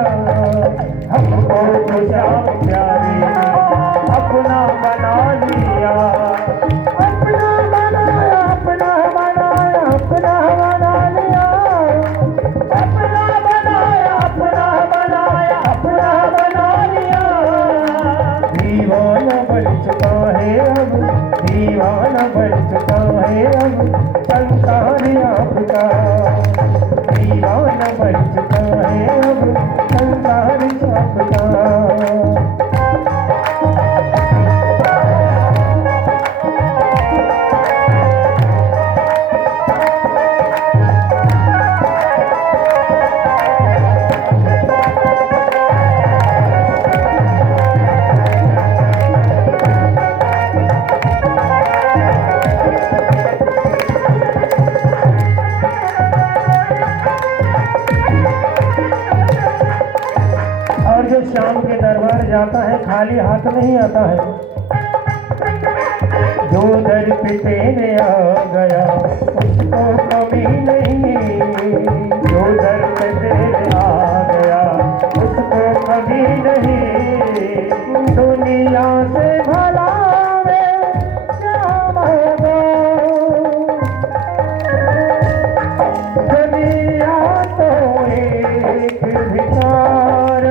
हमको तो श्याम प्यारे ने अपना बना लिया। अपना बनाया अपना बनाया अपना बना लिया। अपना बनाया अपना बनाया अपना बना लिया। दीवाना बन चुका है अब दीवाना बन चुका है अब संसार आपका। दीवाना बन चुका है अब संसार सबका। श्याम के दरबार जाता है खाली हाथ नहीं आता है। जो दर पे तेरे आ गया उसको कमी नहीं। जो दर पे तेरे आ गया उसको कमी नहीं। दुनिया से भला में क्या मांगो। दुनिया तो एक भिखार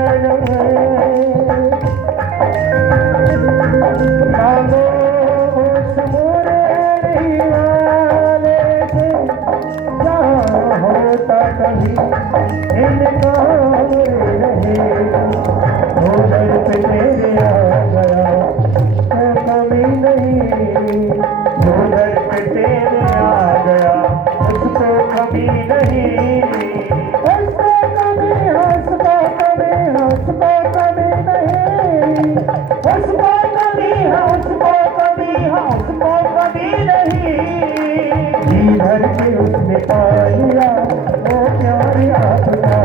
कभी इनकार नहीं। उधर पे तेरे आ गया तो कभी नहीं। उधर पे तेरे आ गया उसको कभी नहीं। उसको कभी हंसको कभी हंसको कभी नहीं। उसको कभी हंसको कभी हंसको कभी नहीं। इधर के उसने पा लिया वो प्यार आपका।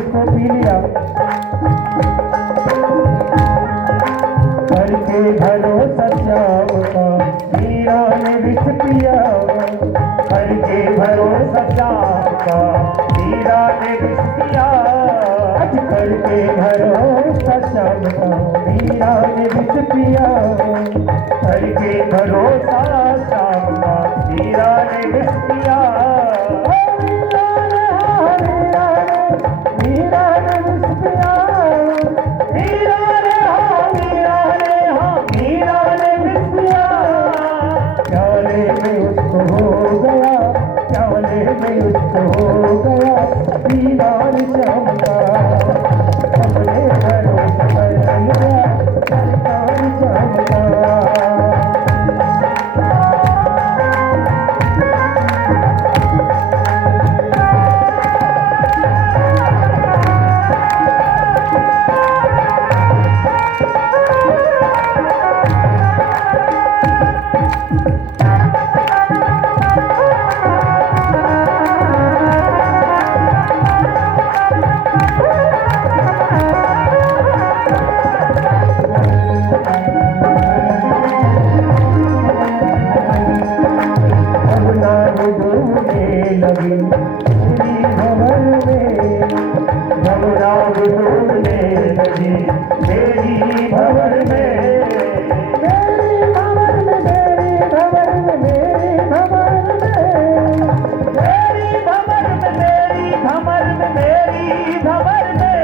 इसको पी लिया। करके भरोसा श्याम का मीरा ने विष पिया। करके भरोसा श्याम का मीरा ने विष पिया। आज करके भरोसा श्याम का मीरा ने विष पिया। करके भरोसा श्याम का मीरा ने विष पिया। मीरा ने विष पिया। मीरा ने मीरा ने विष पिया। प्याले में उसको हो गया। प्याले में उसको हो गया दीदार श्याम का। हमने भरोसा कर लिया सरकार श्याम का। लगी मेरी भंवर में। भंवरा डूबने लगी मेरी भंवर में। मेरी भंवर में मेरी भंवर में मेरी भंवर में। मेरी भंवर में मेरी भंवर में मेरी भंवर में।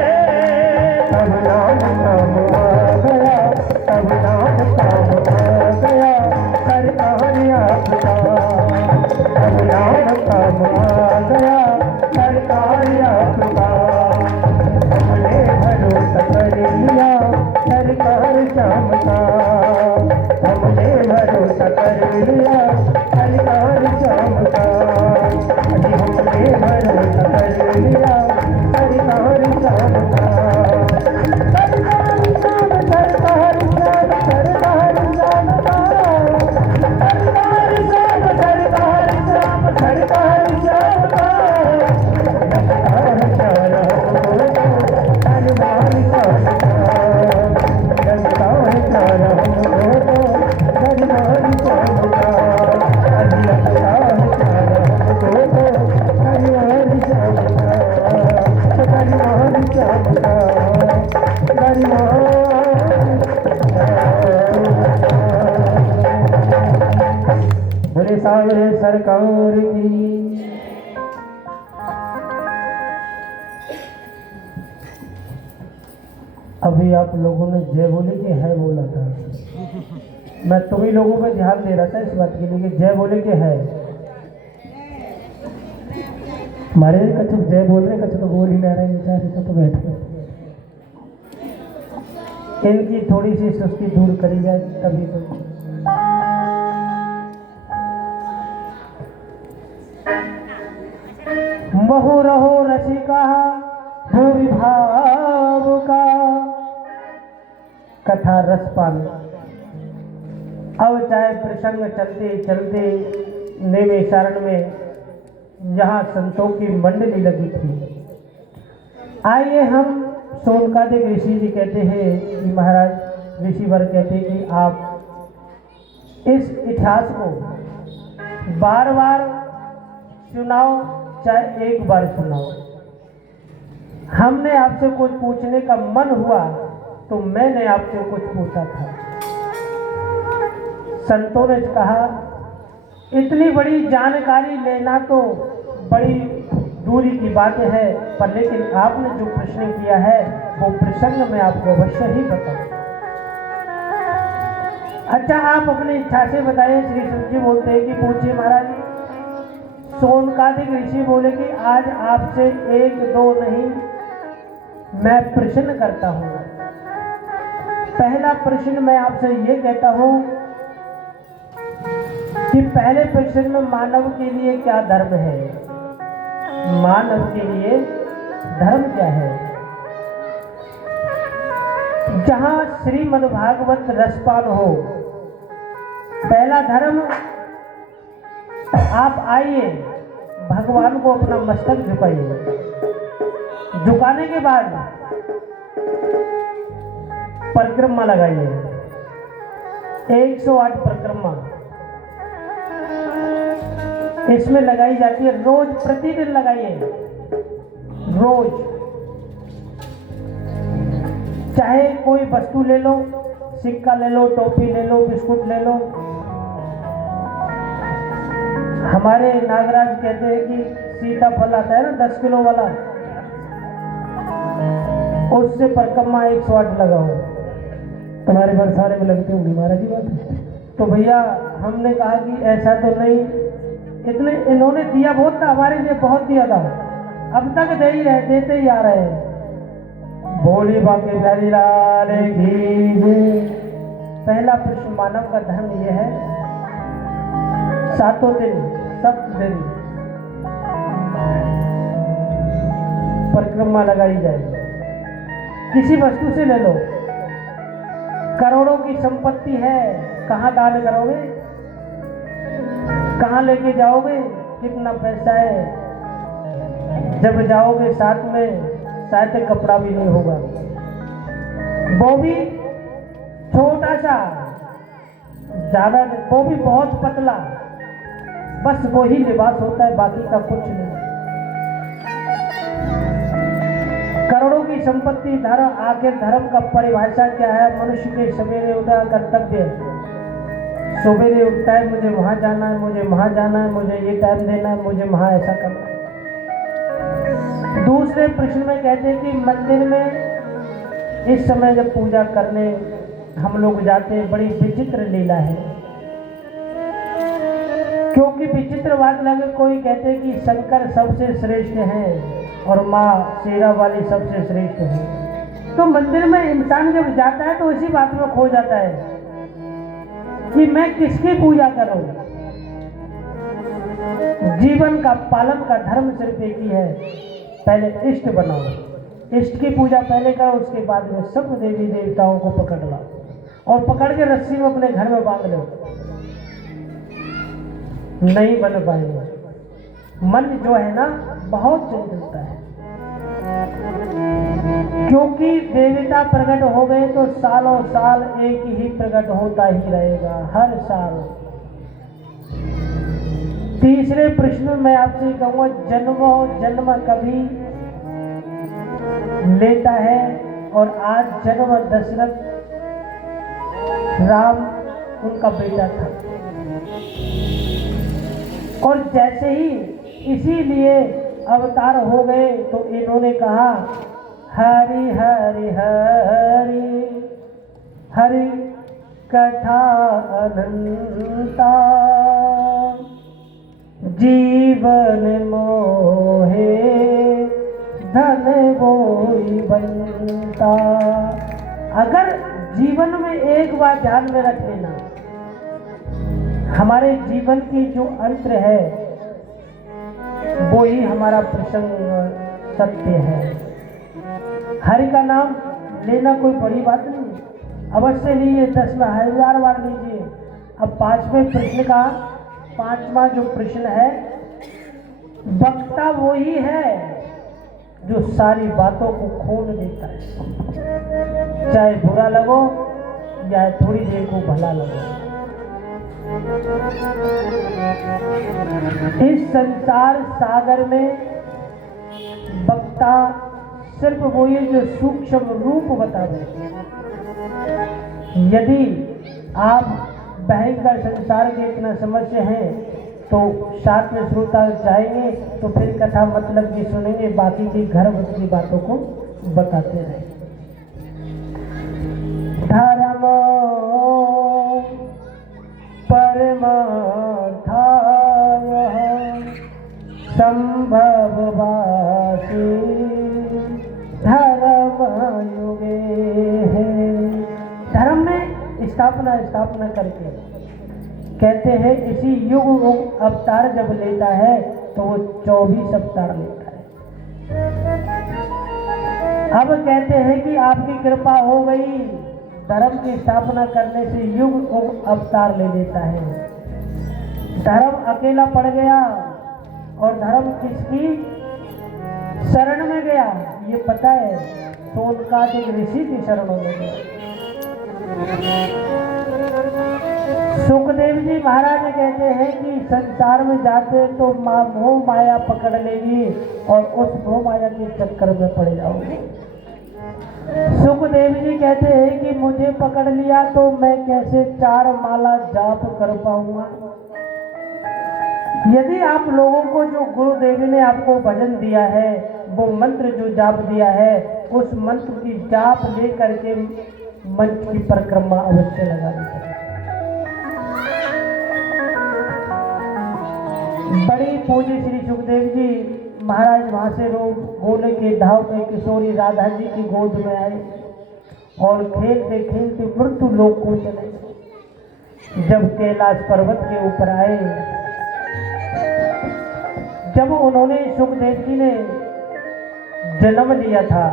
तब नाम काम आ गया। तब नाम काम आ गया सरकार आपका। अब नाम काम आ गया सरकार आपका। हमने भरोसा कर लिया सरकार श्याम का। हमने भरोसा कर लिया सरकार श्याम का। अभी हमने भरोसा कर लिया सरकार श्याम का। सरकार श्याम सरकार श्याम सरकार श्याम का। सरकार श्याम सरकार श्याम सरकार श्याम का। हनुमान श्याम का। जनता श्याम हमको हनुमान श्याम का। अधिकता श्याम हमको हनुमान श्याम का। हनुमान श्याम का। बोले सावरे सरकार की। अभी आप लोगों ने जय बोले कि है बोला था। मैं तुम्ही लोगों पे ध्यान दे रहा था इस बात के लिए कि जय बोले कि है। हमारे कछु जय बोल रहे कछु तो बोल ही नहीं रहे बेचारे सब तो बैठे। इनकी थोड़ी सी सुस्ती दूर करी जाए तभी तो। बहु रहो रसिका भूरि भाव का। कथा रसपान। अब चाहे प्रसंग चलते चलते नेमे शरण में जहाँ संतों की मंडली लगी थी। आइए हम सोनकादिक ऋषि जी कहते हैं कि महाराज ऋषिवर कहते हैं कि आप इस इतिहास को बार बार सुनाओ चाहे एक बार सुनाओ। हमने आपसे कुछ पूछने का मन हुआ तो मैंने आपसे कुछ पूछा था। संतों ने कहा इतनी बड़ी जानकारी लेना तो बड़ी दूरी की बात है, पर लेकिन आपने जो प्रश्न किया है वो प्रसंग में आपको अवश्य ही बताऊं। अच्छा आप अपनी इच्छा से बताइए। श्री सुख जी बोलते हैं कि पूछिए महाराज। सोनकादिक ऋषि बोले कि आज आपसे एक दो नहीं मैं प्रश्न करता हूँ। पहला प्रश्न मैं आपसे ये कहता हूँ कि पहले प्रश्न में मानव के लिए क्या धर्म है। मानव के लिए धर्म क्या है। जहां श्रीमद्भागवत रसपान हो, पहला धर्म आप आइए भगवान को अपना मस्तक झुकाइए। झुकाने के बाद परिक्रमा लगाइए, 108 परिक्रमा इसमें लगाई जाती है। रोज प्रतिदिन लगाइए, रोज। चाहे कोई वस्तु ले लो, सिक्का ले लो, टोपी ले लो, बिस्कुट ले लो। हमारे नागराज कहते हैं कि सीताफल आता है ना 10 किलो वाला, उससे परिक्रमा 108 लगाओ। तुम्हारे घर सारे में लगती होंगी महाराज जी बात। तो भैया हमने कहा कि ऐसा तो नहीं, इतने इन्होंने दिया बहुत था, हमारे लिए बहुत दिया था, अब तक दे ही रहे, देते ही आ रहे हैं। भोले बाबे बिहारी लाल की जय। पहला प्रश्न मानव का धर्म यह है, 7 दिन 7 दिन परिक्रमा लगाई जाए। किसी वस्तु से ले लो, करोड़ों की संपत्ति है, कहाँ दान करोगे, कहाँ लेके जाओगे, कितना पैसा है, जब जाओगे साथ में शायद कपड़ा भी नहीं होगा, वो भी छोटा सा, ज्यादा वो भी बहुत पतला, बस वो ही लिबास होता है, बाकी का कुछ नहीं। करोड़ों की संपत्ति, धर्म, आखिर धर्म का परिभाषा क्या है? मनुष्य के सवेरे उठा कर्तव्य, सवेरे उठता है, मुझे वहां जाना है, मुझे वहां जाना है, मुझे ये टाइम देना है, मुझे वहां ऐसा करना है। दूसरे प्रश्न में कहते हैं कि मंदिर में इस समय जब पूजा करने हम लोग जाते हैं, बड़ी विचित्र लीला है, क्योंकि विचित्र बात लगे, कोई कहते हैं कि शंकर सबसे श्रेष्ठ हैं और माँ शेरा वाली सबसे श्रेष्ठ है। तो मंदिर में इंसान जब जाता है तो इसी बात में खो जाता है कि मैं किसकी पूजा करूं। जीवन का पालन का धर्म सिर्फ एक ही है, पहले इष्ट बनाओ, इष्ट की पूजा पहले करो, उसके बाद में सब देवी देवताओं को पकड़ लाओ और पकड़ के रस्सी में अपने घर में बांध लो। नहीं बन पाएगा। मन जो है ना बहुत चंचलता है, क्योंकि देवता प्रकट हो गए तो सालों साल एक ही प्रकट होता ही रहेगा, हर साल। तीसरे प्रश्न में मैं आपसे कहूंगा, जन्मों जन्म कभी लेता है और आज जन्म दशरथ राम उनका बेटा था, और जैसे ही इसीलिए अवतार हो गए तो इन्होंने कहा हरि हरि हरि हरि कथा अनंता जीवन मोहे धन बोई बनता। अगर जीवन में एक बार ध्यान में रख लेना, हमारे जीवन की जो अंत है वो ही हमारा प्रसंग सत्य है। हरि का नाम लेना कोई बड़ी बात नहीं, अवश्य लीजिए, 10 में 1000 बार लीजिए। अब 5वें प्रश्न का 5वां जो प्रश्न है, वक्ता वो ही है जो सारी बातों को खोल देता है, चाहे बुरा लगो या थोड़ी देर को भला लगो। इस संसार सागर में वक्ता सिर्फ वो ये जो सूक्ष्म रूप बता रहे। यदि आप भयंकर संसार के इतना समस्या हैं तो साथ में श्रोता चाहेंगे तो फिर कथा मतलब की सुनेंगे, बाकी की घर की बातों को बताते रहे। धर्म परमार्थाय संभव वासी धर्म युगे है। धर्म में स्थापना करके कहते हैं इसी युग अवतार जब लेता है तो वो 24 अवतार लेता है। अब कहते हैं कि आपकी कृपा हो गई, धर्म की स्थापना करने से युग अवतार ले लेता है। धर्म अकेला पड़ गया और धर्म किसकी शरण में गया? ये पता है तो उनका एक ऋषि की शरणों में गया। सुखदेव जी महाराज कहते हैं कि संसार में जाते तो मोह माया पकड़ लेगी और उस मोह माया के चक्कर में पड़ जाओगे। सुखदेव जी कहते हैं कि मुझे पकड़ लिया तो मैं कैसे 4 माला जाप कर पाऊंगा। यदि आप लोगों को जो गुरुदेव ने आपको भजन दिया है, वो मंत्र जो जाप दिया है, उस मंत्र की जाप लेकर के मंच की परिक्रमा अवश्य लगानी चाहिए। बड़ी पूज्य श्री सुखदेव जी महाराज वहां से गोले के धाव पे किशोरी राधा जी की गोद में आए और खेलते खेलते मृत्यु लोक को चले। जब कैलाश पर्वत के ऊपर आए, जब उन्होंने सुखदेव जी ने जन्म लिया था,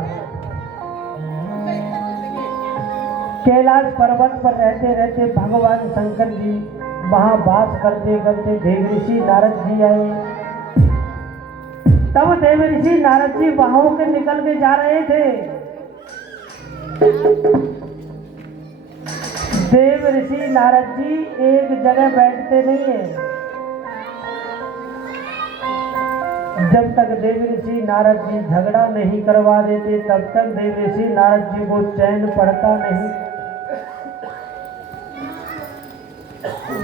कैलाश पर्वत पर रहते रहते भगवान शंकर जी वहां वास करते करते देवऋषि नारद जी आए। तब देवऋषि नारद जी वहां के निकल के जा रहे थे। देवऋषि नारद जी एक जगह बैठते नहीं है। जब तक देवऋषि नारद जी झगड़ा नहीं करवा देते तब तक देवऋषि नारद जी को चैन पड़ता नहीं।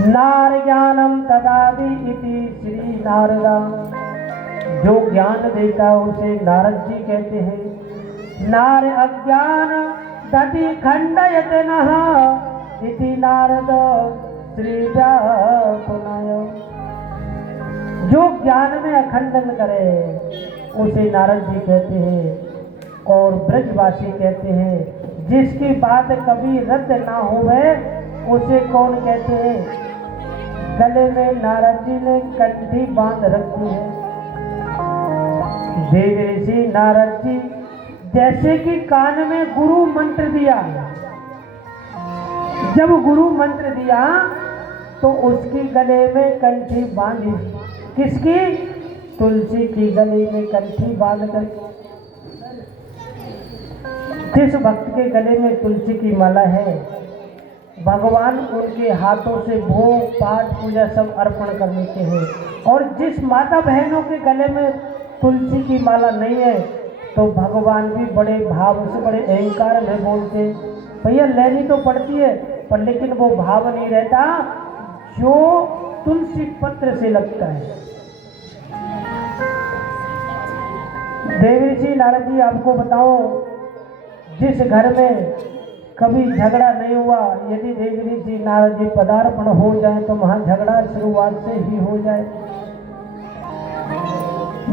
नार ज्ञानम तदादि इति श्री नारदा, जो ज्ञान देता उसे नारद जी कहते हैं। नार अज्ञान तति खंडयते नः इति नारद श्री व्यापुनाय, जो ज्ञान में अखंडन करे उसे नारद जी कहते हैं। और ब्रजवासी कहते हैं जिसकी बात कभी रद्द ना होवे उसे कौन कहते हैं? गले में नारद जी ने कंठी बांध रखी है। देवऋषि नारद जी जैसे कि कान में गुरु मंत्र दिया, जब गुरु मंत्र दिया तो उसकी गले में कंठी बांधी। किसकी? तुलसी की गले में कंठी बांध कर। जिस भक्त के गले में तुलसी की माला है, भगवान उनके हाथों से भोग पाठ पूजा सब अर्पण कर लेते हैं। और जिस माता बहनों के गले में तुलसी की माला नहीं है तो भगवान भी बड़े भाव से, बड़े अहंकार में बोलते, भैया लेनी तो पड़ती है पर लेकिन वो भाव नहीं रहता जो तुलसी पत्र से लगता है। देवऋषि नारद जी आपको बताओ, जिस घर में कभी झगड़ा नहीं हुआ, यदि देवऋषि नारद जी पदार्पण हो जाए तो वहां झगड़ा शुरुआत से ही हो जाए।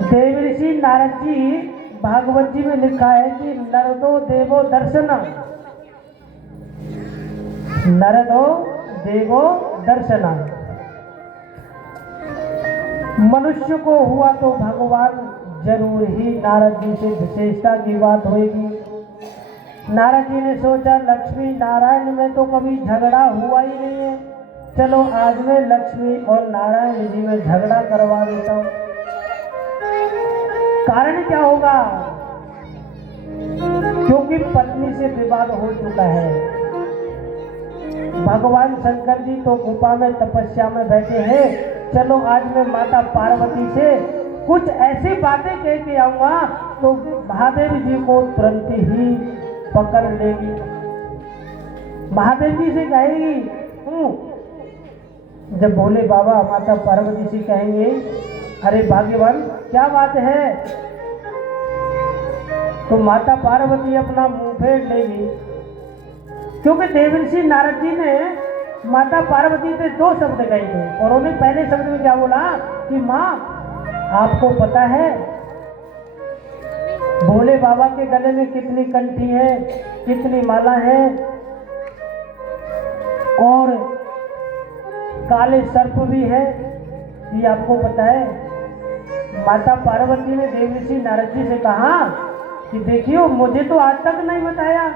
देवऋषि नारद जी भागवत जी में लिखा है कि नरदो देवो दर्शन, नरदो देवो दर्शना, मनुष्य को हुआ तो भगवान जरूर ही नारद जी से विशेषता की बात होगी। नारद जी ने सोचा लक्ष्मी नारायण में तो कभी झगड़ा हुआ ही नहीं है, चलो आज मैं लक्ष्मी और नारायण जी में झगड़ा करवा देता हूँ। कारण क्या होगा? क्योंकि पत्नी से विवाद हो चुका है। भगवान शंकर जी तो गुफा में तपस्या में बैठे हैं, चलो आज मैं माता पार्वती से कुछ ऐसी बातें कह के आऊंगा तो महादेव जी को तुरंत ही पकड़ लेगी। महादेव जी से कहेगी, जब भोले बाबा माता पार्वती से कहेंगे अरे भाग्यवान क्या बात है, तो माता पार्वती अपना मुंह फेर लेगी। क्योंकि देवऋषि नारद जी ने माता पार्वती से 2 शब्द कहे थे और उन्होंने पहले शब्द में क्या बोला कि माँ आपको पता है भोले बाबा के गले में कितनी कंठी है, कितनी माला है और काले सर्प भी है, ये आपको पता है? माता पार्वती ने देवऋषि नारद जी से कहा कि देखियो मुझे तो आज तक नहीं बताया,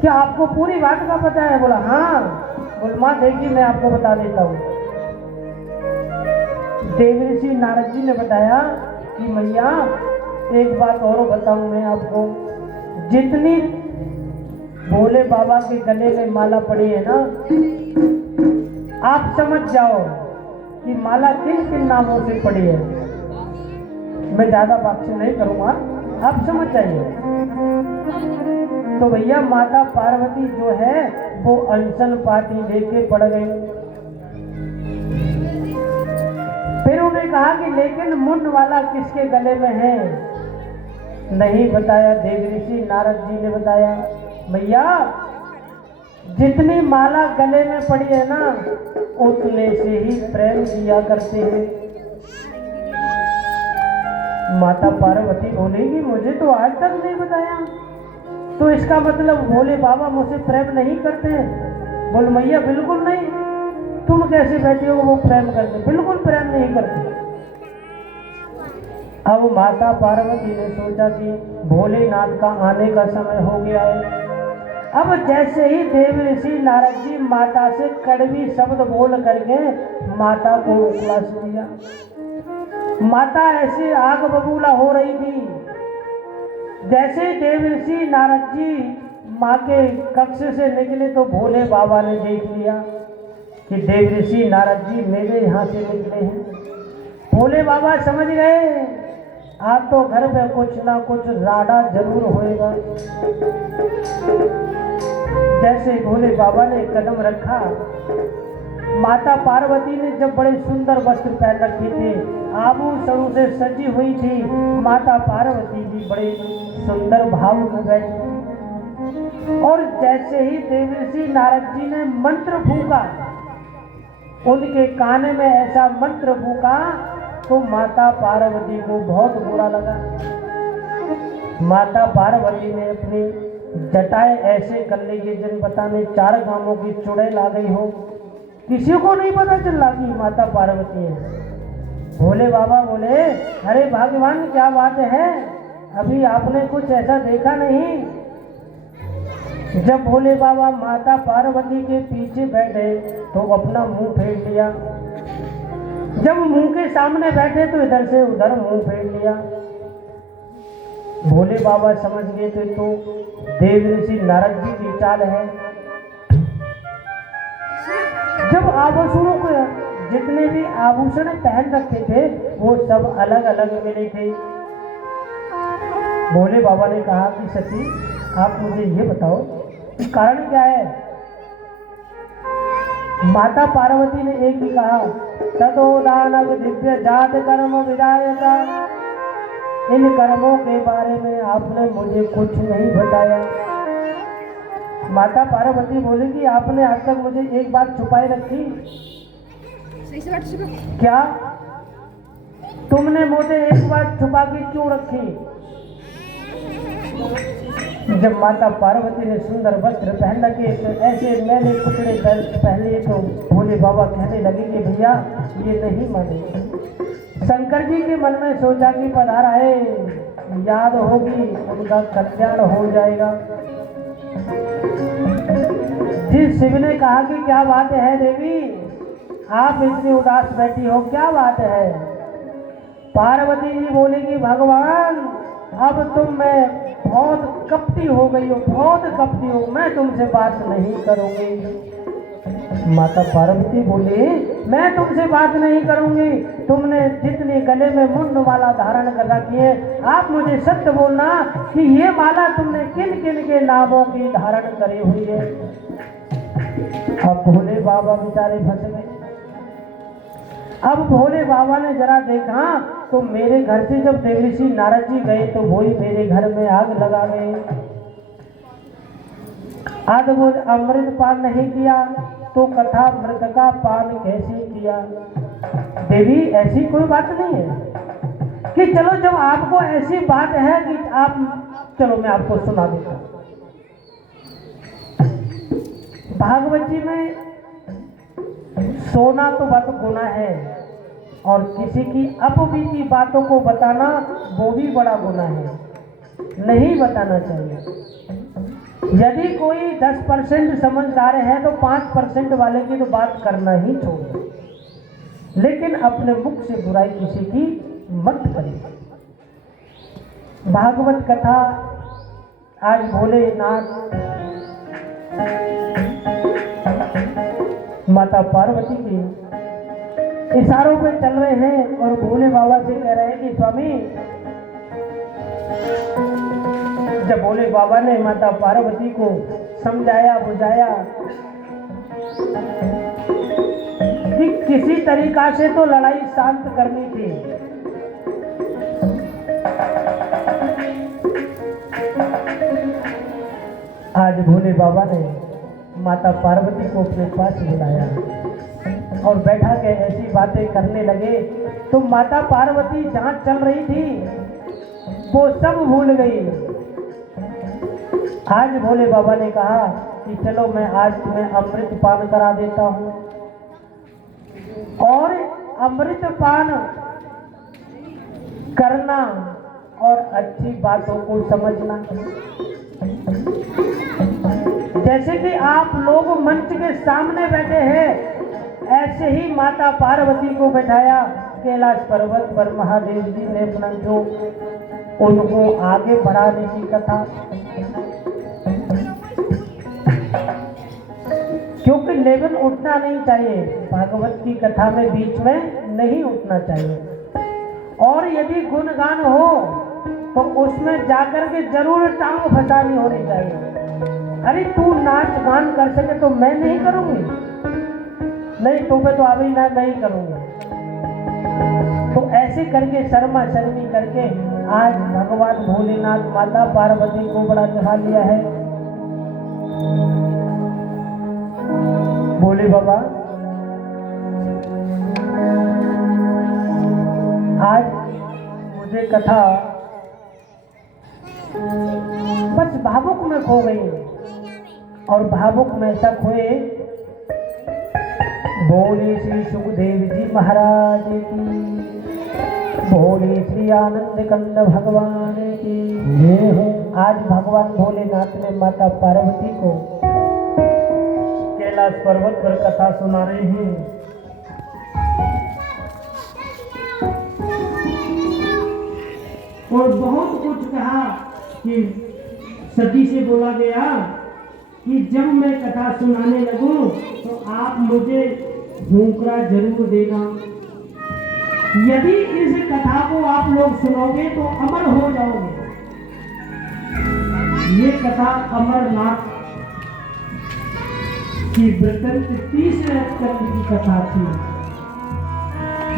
क्या आपको पूरी बात का पता है? बोला हाँ। बोल माँ देखिए मैं आपको बता देता हूँ। देवऋषि नारद जी ने बताया कि मैया एक बात और बताऊं मैं आपको, जितनी भोले बाबा के गले में माला पड़ी है ना, आप समझ जाओ कि माला किन किन नामों से पड़ी है। मैं ज्यादा बात से नहीं करूंगा, आप समझ जाइए। तो भैया माता पार्वती जो है वो अनशन पाती लेके पड़ गई। फिर उन्हें कहा कि लेकिन मुंड वाला किसके गले में है? नहीं बताया। देव ऋषि नारद जी ने बताया, भैया जितनी माला गले में पड़ी है ना, उतने से ही प्रेम किया करते हैं। माता पार्वती बोलेगी मुझे तो आज तक नहीं बताया, तो इसका मतलब भोले बाबा मुझसे प्रेम नहीं करते हैं? बोल मैया बिल्कुल नहीं, तुम कैसे बैठी हो वो प्रेम करते? बिल्कुल प्रेम नहीं करते। अब माता पार्वती ने सोचा कि भोलेनाथ का आने का समय हो गया है। अब जैसे ही देव ऋषि नारद जी माता से कड़वी शब्द बोल करके माता को उकलास दिया। माता ऐसी आग बबूला हो रही थी। जैसे देव ऋषि नारद जी माँ के कक्ष से निकले तो भोले बाबा ने देख लिया कि देव ऋषि नारद जी मेरे यहाँ से निकले हैं। भोले बाबा समझ गए आज तो घर में कुछ ना कुछ राडा जरूर होएगा। जैसे भोले बाबा ने कदम रखा, माता पार्वती ने जब बड़े सुंदर वस्त्र पहन रखे थे, आभूषणों से सजी हुई थी, माता पार्वती भी बड़े सुंदर भाव में बैठी। और जैसे ही देवर्षि नारद जी ने मंत्र फूका, उनके कान में ऐसा मंत्र फूका तो माता पार्वती को बहुत बुरा लगा। माता पार्वती ने अपनी जटाएं ऐसे कर ली कि जिन पता नहीं 4 गांवों की चुड़ैल आ गई हो, किसी को नहीं पता चल रहा कि माता पार्वती है। भोले बाबा बोले अरे भगवान क्या बात है, अभी आपने कुछ ऐसा देखा नहीं? जब भोले बाबा माता पार्वती के पीछे बैठे तो अपना मुंह फेर लिया। जब मुंह के सामने बैठे तो इधर से उधर मुंह फेर लिया। भोले बाबा समझ गए थे तो देव ऋषि नारद जी की चाल है। जब आभूषणों को जितने भी आभूषण पहन रखे थे वो सब अलग अलग मिले थे। भोले बाबा ने कहा कि सती आप मुझे ये बताओ कारण क्या है? माता पार्वती ने एक ही कहा ततो दानव दिव्य जात कर्म विधायका, इन कर्मों के बारे में आपने मुझे कुछ नहीं बताया। माता पार्वती बोली कि आपने आज तक मुझे एक बात छुपाई रखी क्या? तुमने मुझे एक बात छुपा के क्यों रखी? जब माता पार्वती ने सुंदर वस्त्र पहन रखे तो ऐसे मैंने कुचड़े पहले तो भोले बाबा कहने लगे कि भैया ये नहीं माने। शंकर जी के मन में सोचा कि पधारा है, याद होगी उनका कल्याण हो जाएगा। जिस शिव ने कहा कि क्या बात है देवी, आप इतनी उदास बैठी हो, क्या बात है? पार्वती जी बोली कि भगवान अब तुम मैं बहुत कपटी हो गई हो, बहुत कपटी हो, मैं तुमसे बात नहीं करूंगी। माता पार्वती बोली मैं तुमसे बात नहीं करूंगी, तुमने जितने गले में मुंड माला धारण कर रखी है, आप मुझे सत्य बोलना कि ये माला तुमने किन किन के नामों की धारण करी हुई है। अब भोले बाबा बेचारे फंस गए। अब भोले बाबा ने जरा देखा तो मेरे घर से जब देवर्षि नारद जी गए तो वही मेरे घर में आग लगा गए। अद्भुत अमृत पान नहीं किया तो कथा मृत का पान कैसे किया? देवी ऐसी कोई बात नहीं है कि चलो जब आपको ऐसी बात है कि आप चलो मैं आपको सुना देता हूं। भागवत जी में सोना तो बहुत गुना है और किसी की अपबीती बातों को बताना वो भी बड़ा गुना है, नहीं बताना चाहिए। यदि कोई 10% समझदार है तो 5% वाले की तो बात करना ही छोड़ो, लेकिन अपने मुख से बुराई किसी की मत करिए। भागवत कथा आज भोलेनाथ माता पार्वती के इशारों पे चल रहे हैं और भोले बाबा से कह रहे हैं कि स्वामी, जब भोले बाबा ने माता पार्वती को समझाया बुझाया कि किसी तरीका से तो लड़ाई शांत करनी थी, आज भोले बाबा ने माता पार्वती को अपने पास बुलाया और बैठा के ऐसी बातें करने लगे तो माता पार्वती जहां चल रही थी वो सब भूल गई। आज भोले बाबा ने कहा कि चलो मैं आज तुम्हें अमृत पान करा देता हूं और अमृत पान करना और अच्छी बातों को समझना। जैसे कि आप लोग मंच के सामने बैठे हैं, ऐसे ही माता पार्वती को बैठाया कैलाश पर्वत पर महादेव जी ने अपना जो उनको आगे बढ़ाने की कथा, क्योंकि लेवल उठना नहीं चाहिए, भागवत की कथा में बीच में नहीं उठना चाहिए और यदि गुणगान हो तो उसमें जाकर के जरूर टांग फंसानी होनी चाहिए। अरे तू नाच गान कर सके तो मैं नहीं करूंगी, नहीं तुम्हें तो अभी ना नहीं करूंगी, तो ऐसे करके शर्मा शर्मी करके आज भगवान भोलेनाथ माता पार्वती को बड़ा चढ़ा लिया है। भोले बाबा आज मुझे कथा बस भावुक में खो गई और भावुक में ऐसा खोए। बोले श्री सुखदेव जी महाराज की, बोले श्री आनंद कंद भगवान की। आज भगवान भोलेनाथ ने माता पार्वती को कैलाश पर्वत पर कथा सुना रहे हैं। और बहुत कुछ कहा कि सती से बोला गया कि जब मैं कथा सुनाने लगूं तो आप मुझे भूखरा जरूर देना, यदि इस कथा को आप लोग सुनोगे तो अमर हो जाओगे। ये कथा अमरनाथ की वृत्तांत 30वें स्कंद की कथा थी।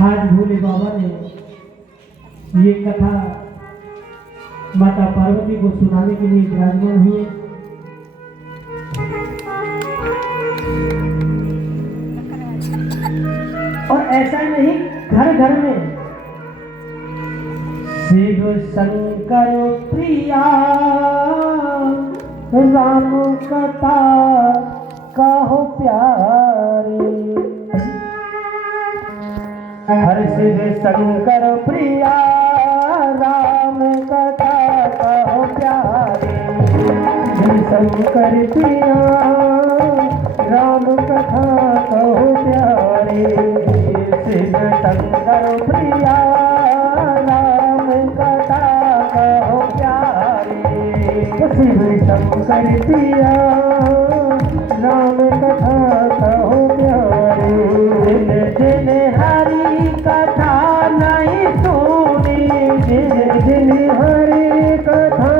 आज भोले बाबा ने ये कथा माता पार्वती को सुनाने के लिए विराजमान हुए। और ऐसा ही नहीं, घर घर में शिव शंकर प्रिया राम कथा कहो प्यारे, हर शिव शंकर प्रिया राम कथा कहो प्यारे, शिव शंकर प्रिया राम कथा कहो प्यारे, शिव शंकर प्रिया राम कथा कहो प्यारे, शिव शंकर प्रिया राम कथा कहो प्यारे। जिन जिन हरि कथा नहीं सुनी, जिन जिन हरि कथा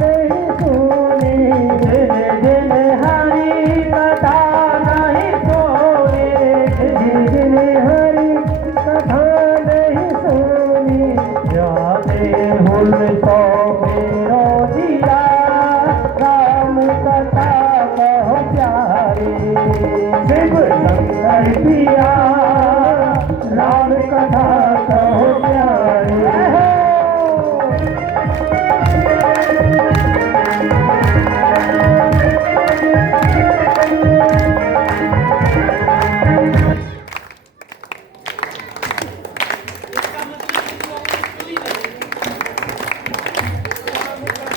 नहीं सुनी, जिन जिन हरि कथा नहीं सुनी, जिन जिन हरि कथा नहीं सुनी, जाने भूल तो मेरो जिया राम कथा कहो प्यारे, शिव शंकर